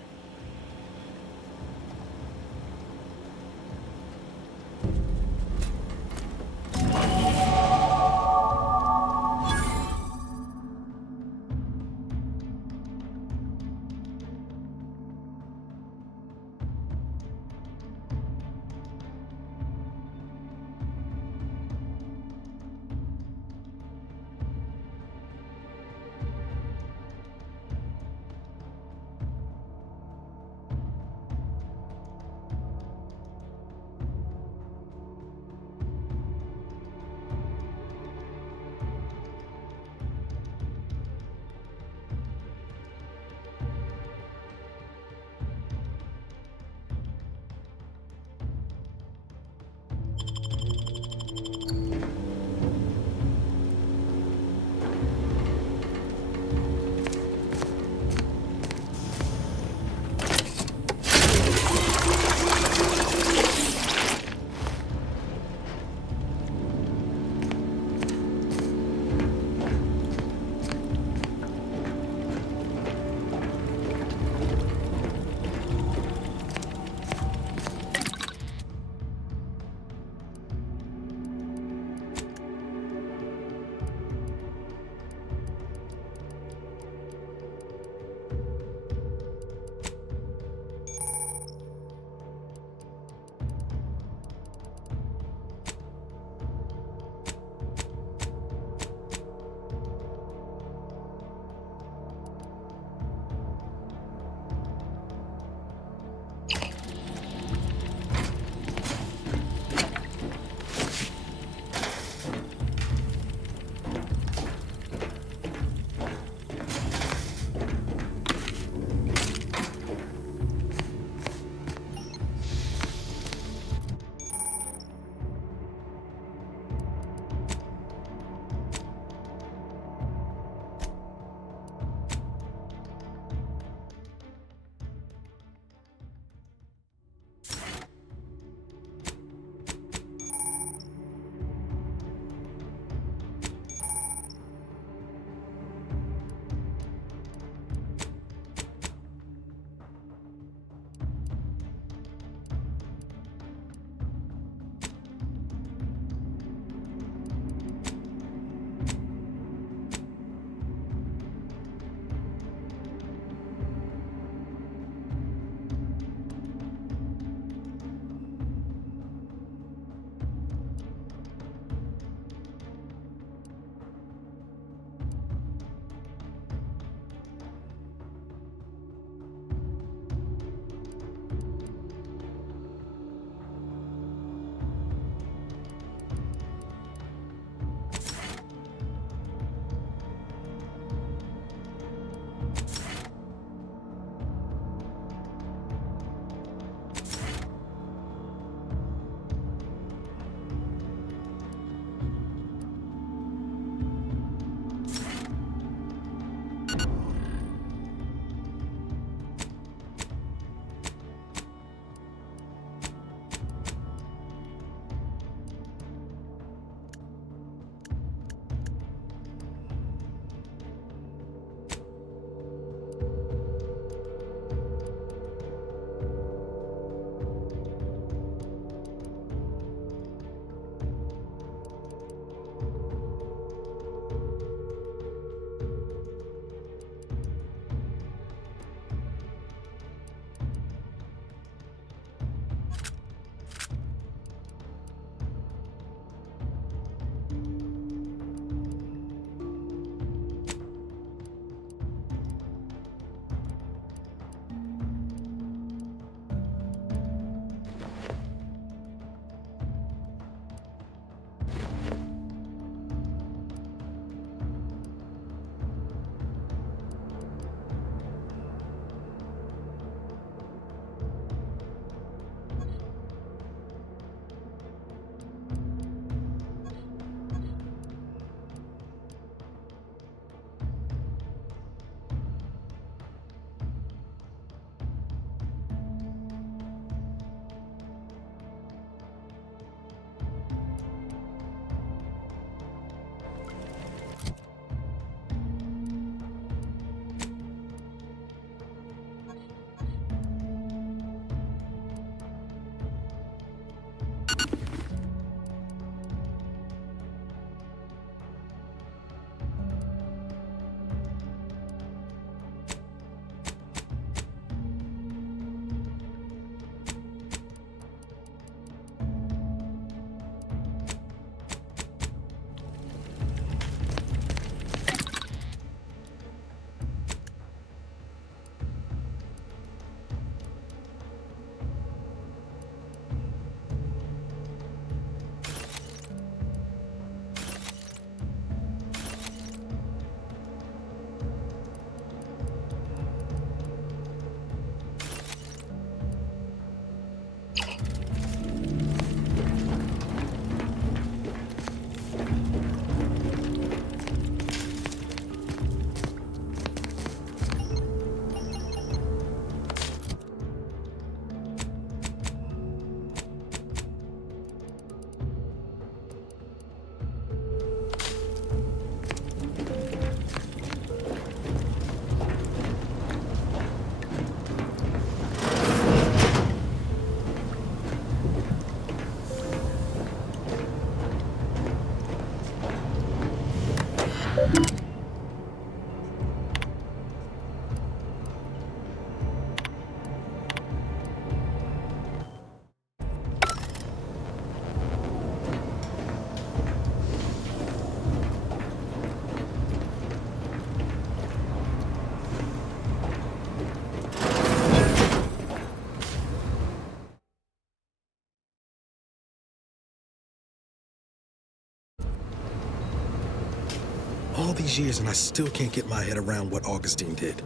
these years and I still can't get my head around what Augustine did.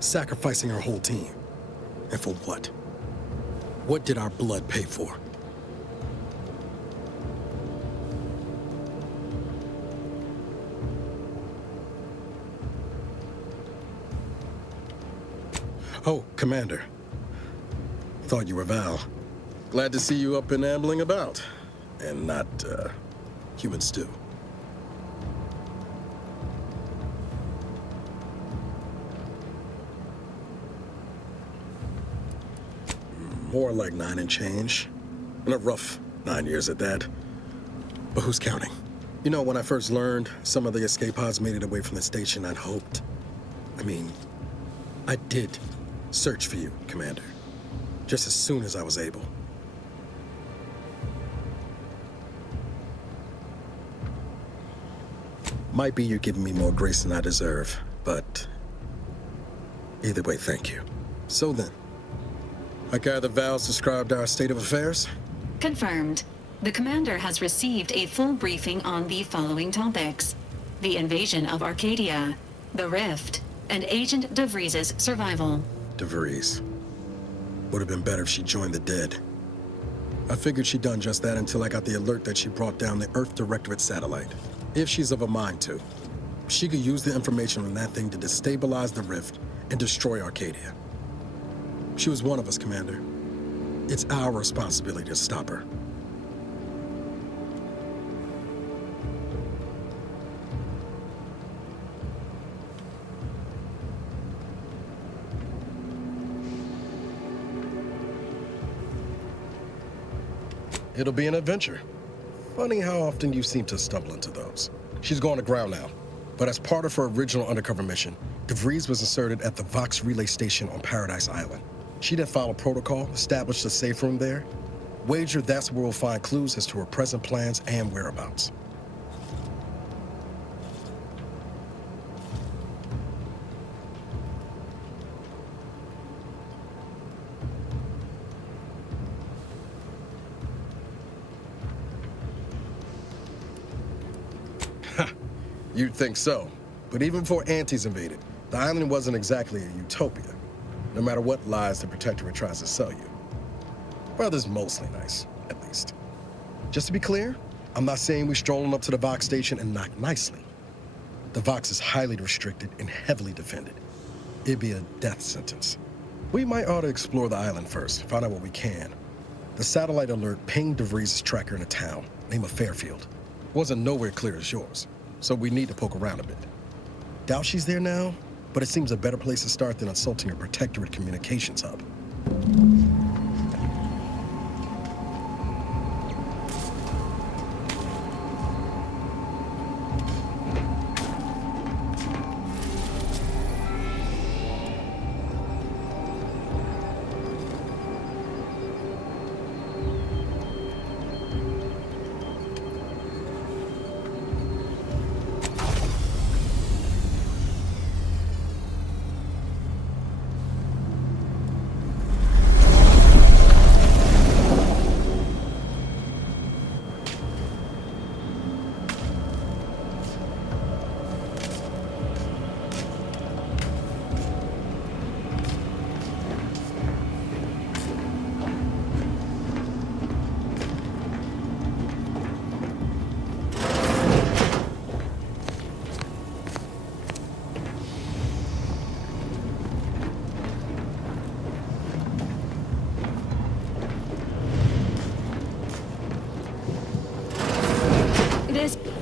Sacrificing her whole team. And for what? What did our blood pay for? Oh, Commander. Thought you were Val. Glad to see you up and ambling about. And not, human stew. More like 9 and change. And a rough 9 years at that. But who's counting? You know, when I first learned some of the escape pods made it away from the station, I'd hoped. I did search for you, Commander. Just as soon as I was able. Might be you're giving me more grace than I deserve, but either way, thank you. So then, I gather Val's described our state of affairs? Confirmed. The commander has received a full briefing on the following topics: the invasion of Arcadia, the Rift, and Agent DeVries' survival. DeVries. Would have been better if she joined the dead. I figured she'd done just that until I got the alert that she brought down the Earth Directorate satellite. If she's of a mind to, she could use the information from that thing to destabilize the Rift and destroy Arcadia. She was one of us, Commander. It's our responsibility to stop her. It'll be an adventure. Funny how often you seem to stumble into those. She's going to ground now, but as part of her original undercover mission, DeVries was inserted at the Vox relay station on Paradise Island. She then followed protocol, established a safe room there. Wager that's where we'll find clues as to her present plans and whereabouts. You'd think so, but even before Antes invaded, the island wasn't exactly a utopia, no matter what lies the Protectorate tries to sell you. Brother's mostly nice, at least. Just to be clear, I'm not saying we're strolling up to the Vox station and knock nicely. The Vox is highly restricted and heavily defended. It'd be a death sentence. We might ought to explore the island first, find out what we can. The satellite alert pinged DeVries' tracker in a town, named Fairfield. Wasn't nowhere clear as yours. So we need to poke around a bit. Doubt she's there now, but it seems a better place to start than assaulting her Protectorate communications hub.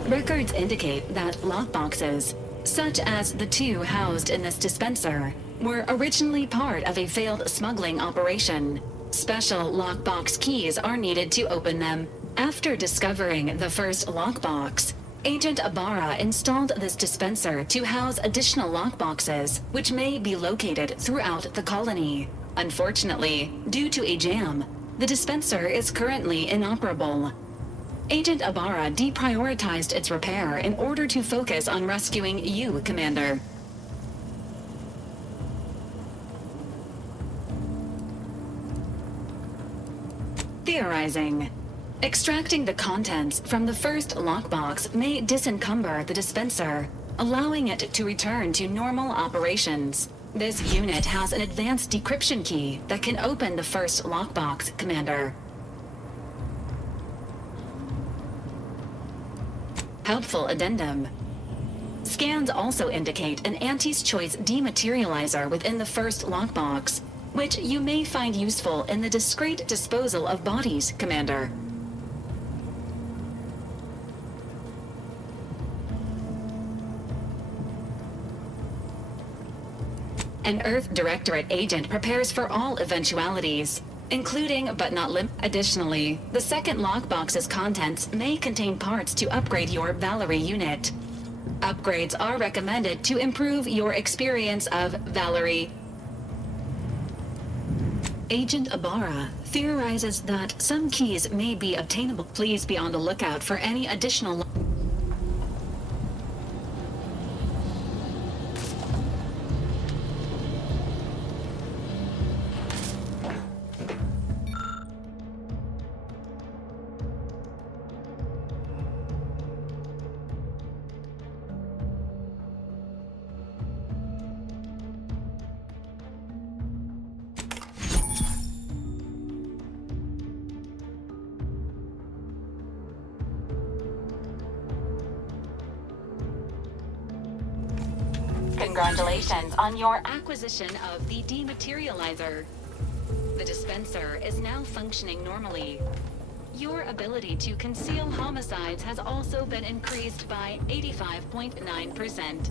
Records indicate that lockboxes, such as the 2 housed in this dispenser, were originally part of a failed smuggling operation. Special lockbox keys are needed to open them. After discovering the first lockbox, Agent Ibarra installed this dispenser to house additional lockboxes, which may be located throughout the colony. Unfortunately, due to a jam, the dispenser is currently inoperable. Agent Ibarra deprioritized its repair in order to focus on rescuing you, Commander. Theorizing. Extracting the contents from the first lockbox may disencumber the dispenser, allowing it to return to normal operations. This unit has an advanced decryption key that can open the first lockbox, Commander. Helpful addendum. Scans also indicate an Anti's Choice dematerializer within the first lockbox, which you may find useful in the discreet disposal of bodies, Commander. An Earth Directorate agent prepares for all eventualities, including but not limited. Additionally, the second lockbox's contents may contain parts to upgrade your Valerie unit. Upgrades are recommended to improve your experience of Valerie. Agent Ibarra theorizes that some keys may be obtainable. Please be on the lookout for any additional. Congratulations on your acquisition of the dematerializer. The dispenser is now functioning normally. Your ability to conceal homicides has also been increased by 85.9%.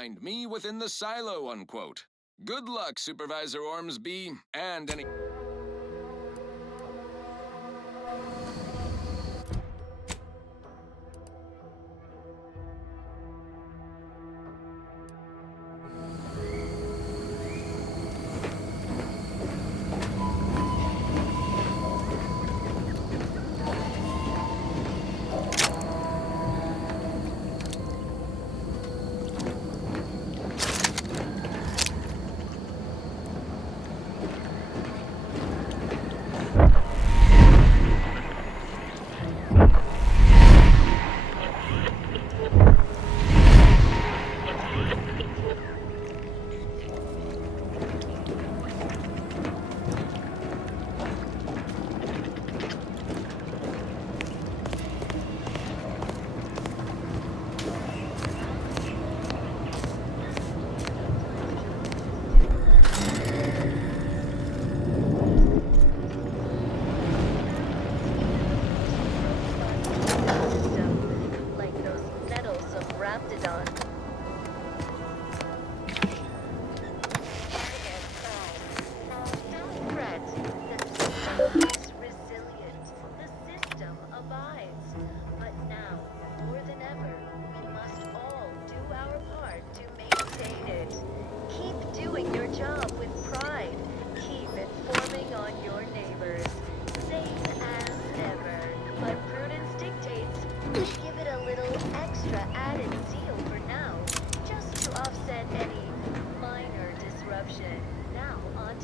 Find me within the silo, unquote. Good luck, Supervisor Ormsby, and any...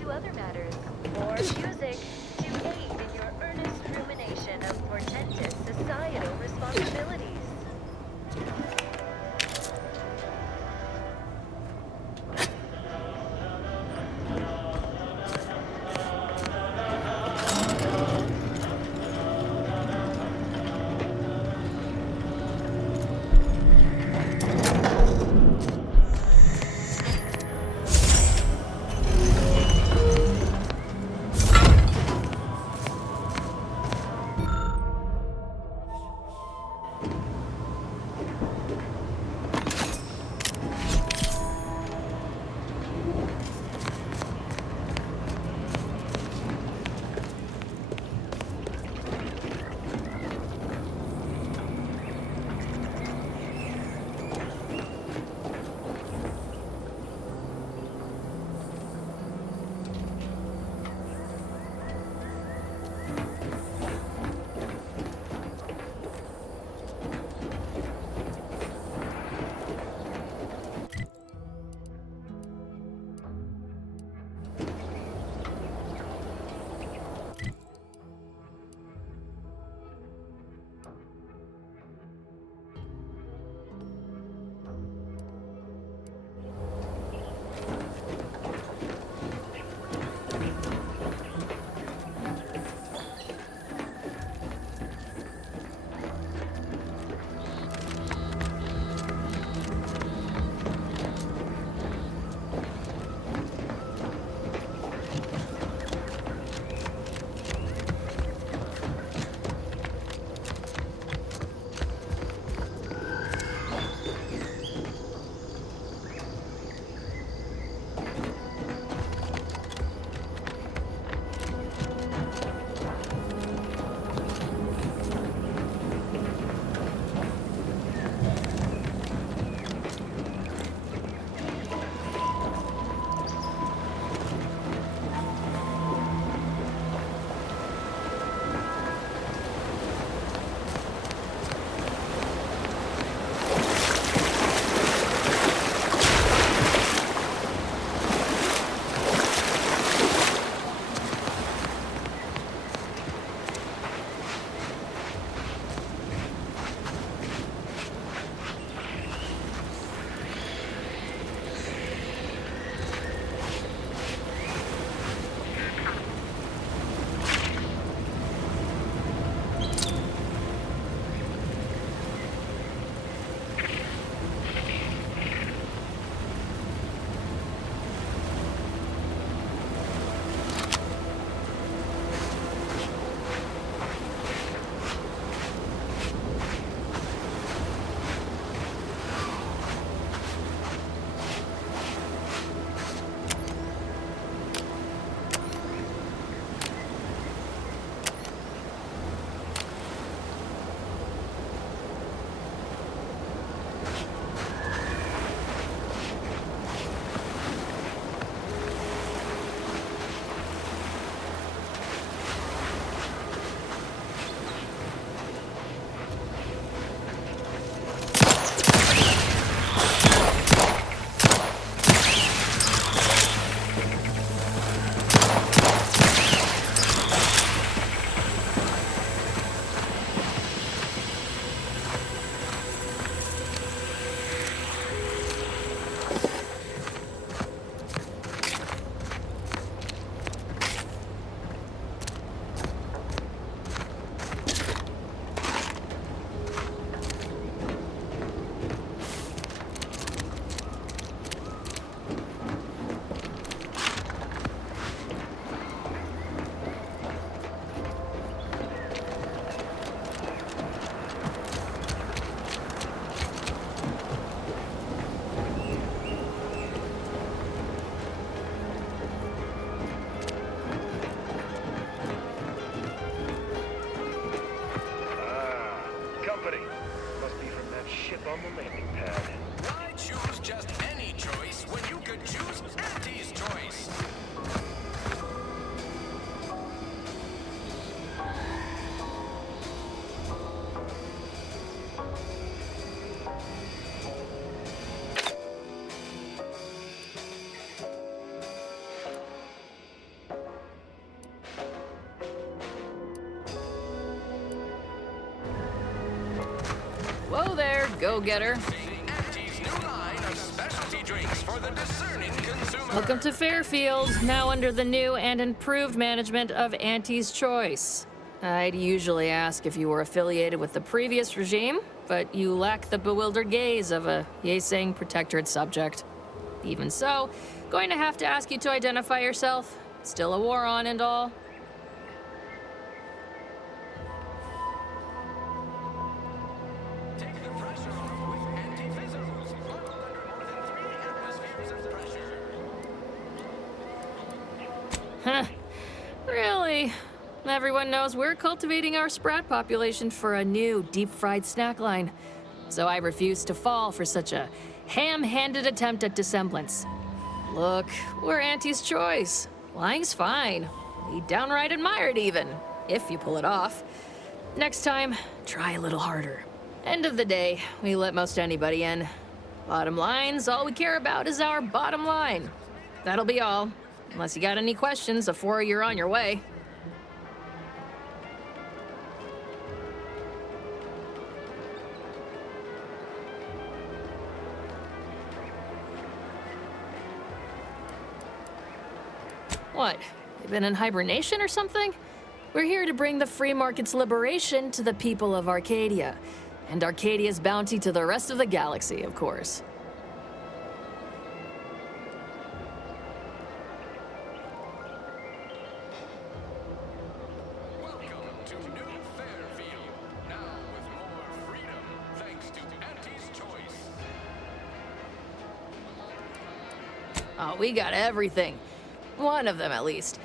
to other matters, or music to aid in your earnest rumination of portentous societal responsibilities. Whoa there, go-getter. Welcome to Fairfield, now under the new and improved management of Auntie's Choice. I'd usually ask if you were affiliated with the previous regime, but you lack the bewildered gaze of a Yeseng Protectorate subject. Even so, going to have to ask you to identify yourself. Still a war on and all. Huh. Really? Everyone knows we're cultivating our sprat population for a new deep-fried snack line. So I refuse to fall for such a ham-handed attempt at dissemblance. Look, we're Auntie's Choice. Lying's fine. We downright admire it even, if you pull it off. Next time, try a little harder. End of the day, we let most anybody in. Bottom line's all we care about is our bottom line. That'll be all. Unless you got any questions before you're on your way. What? You been in hibernation or something? We're here to bring the free market's liberation to the people of Arcadia. And Arcadia's bounty to the rest of the galaxy, of course. Oh, we got everything. One of them, at least.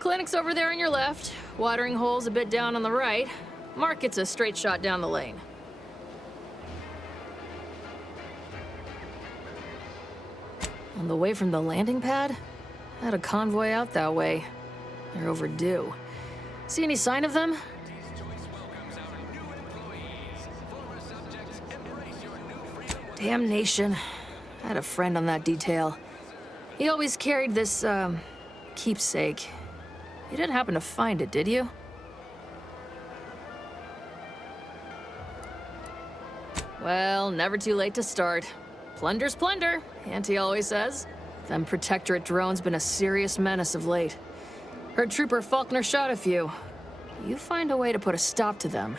Clinic's over there on your left. Watering hole's a bit down on the right. Market's a straight shot down the lane. On the way from the landing pad? Had a convoy out that way. They're overdue. See any sign of them? Damnation. I had a friend on that detail. He always carried this, keepsake. You didn't happen to find it, did you? Well, never too late to start. Plunder's plunder, Auntie always says. Them Protectorate drones been a serious menace of late. Heard Trooper Faulkner shot a few. You find a way to put a stop to them,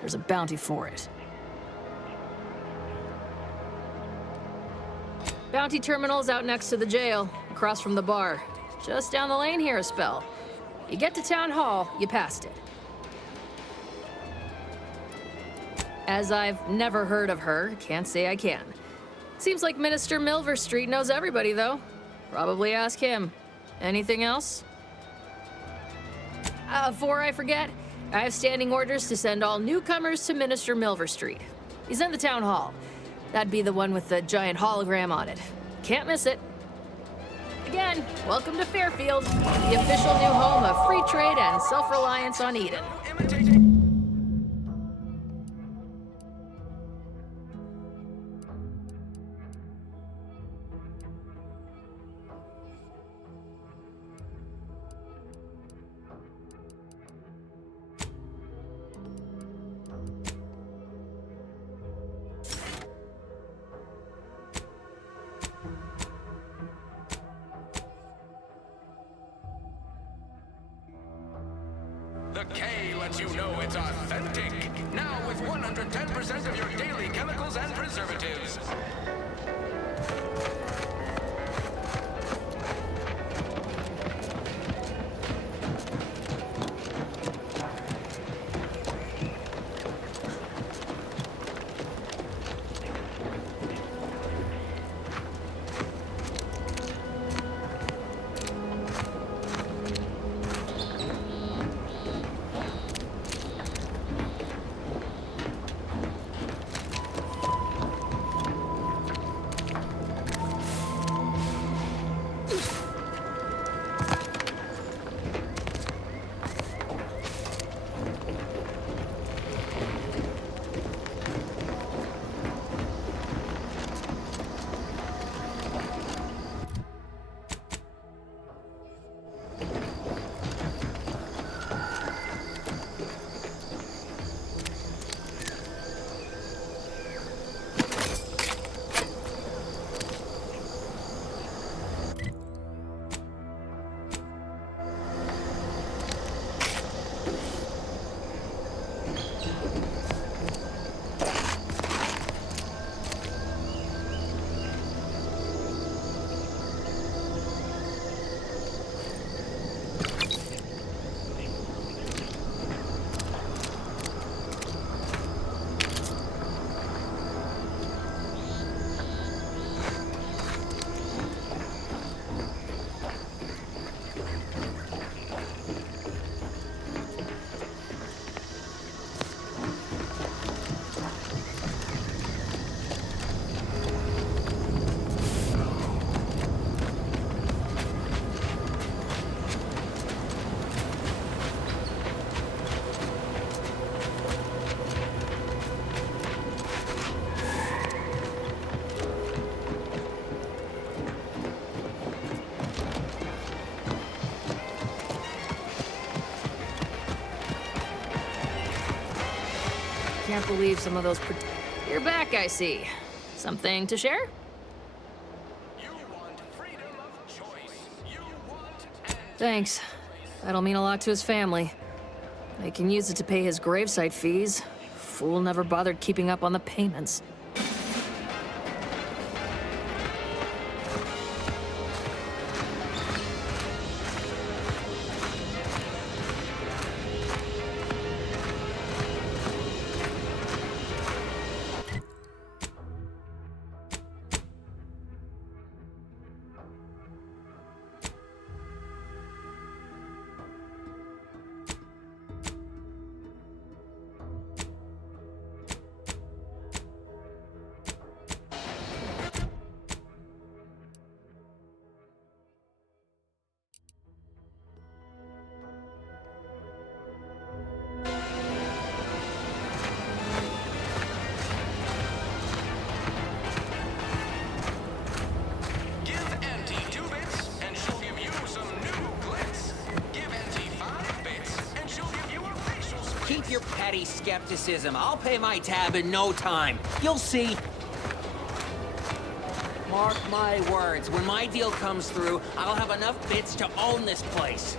there's a bounty for it. Bounty terminal's out next to the jail, across from the bar. Just down the lane here a spell. You get to Town Hall, you passed it. As I've never heard of her, can't say I can. Seems like Minister Milver Street knows everybody, though. Probably ask him. Anything else? Before I forget, I have standing orders to send all newcomers to Minister Milver Street. He's in the Town Hall. That'd be the one with the giant hologram on it. Can't miss it. Again, welcome to Fairfield, the official new home of free trade and self-reliance on Eden. The K lets you know it's authentic. Now with 110% of your daily chemicals and preservatives. can't believe some of those. You're back, I see. Something to share? Thanks. That'll mean a lot to his family. They can use it to pay his gravesite fees. Fool never bothered keeping up on the payments. Keep your petty skepticism. I'll pay my tab in no time. You'll see. Mark my words, when my deal comes through, I'll have enough bits to own this place.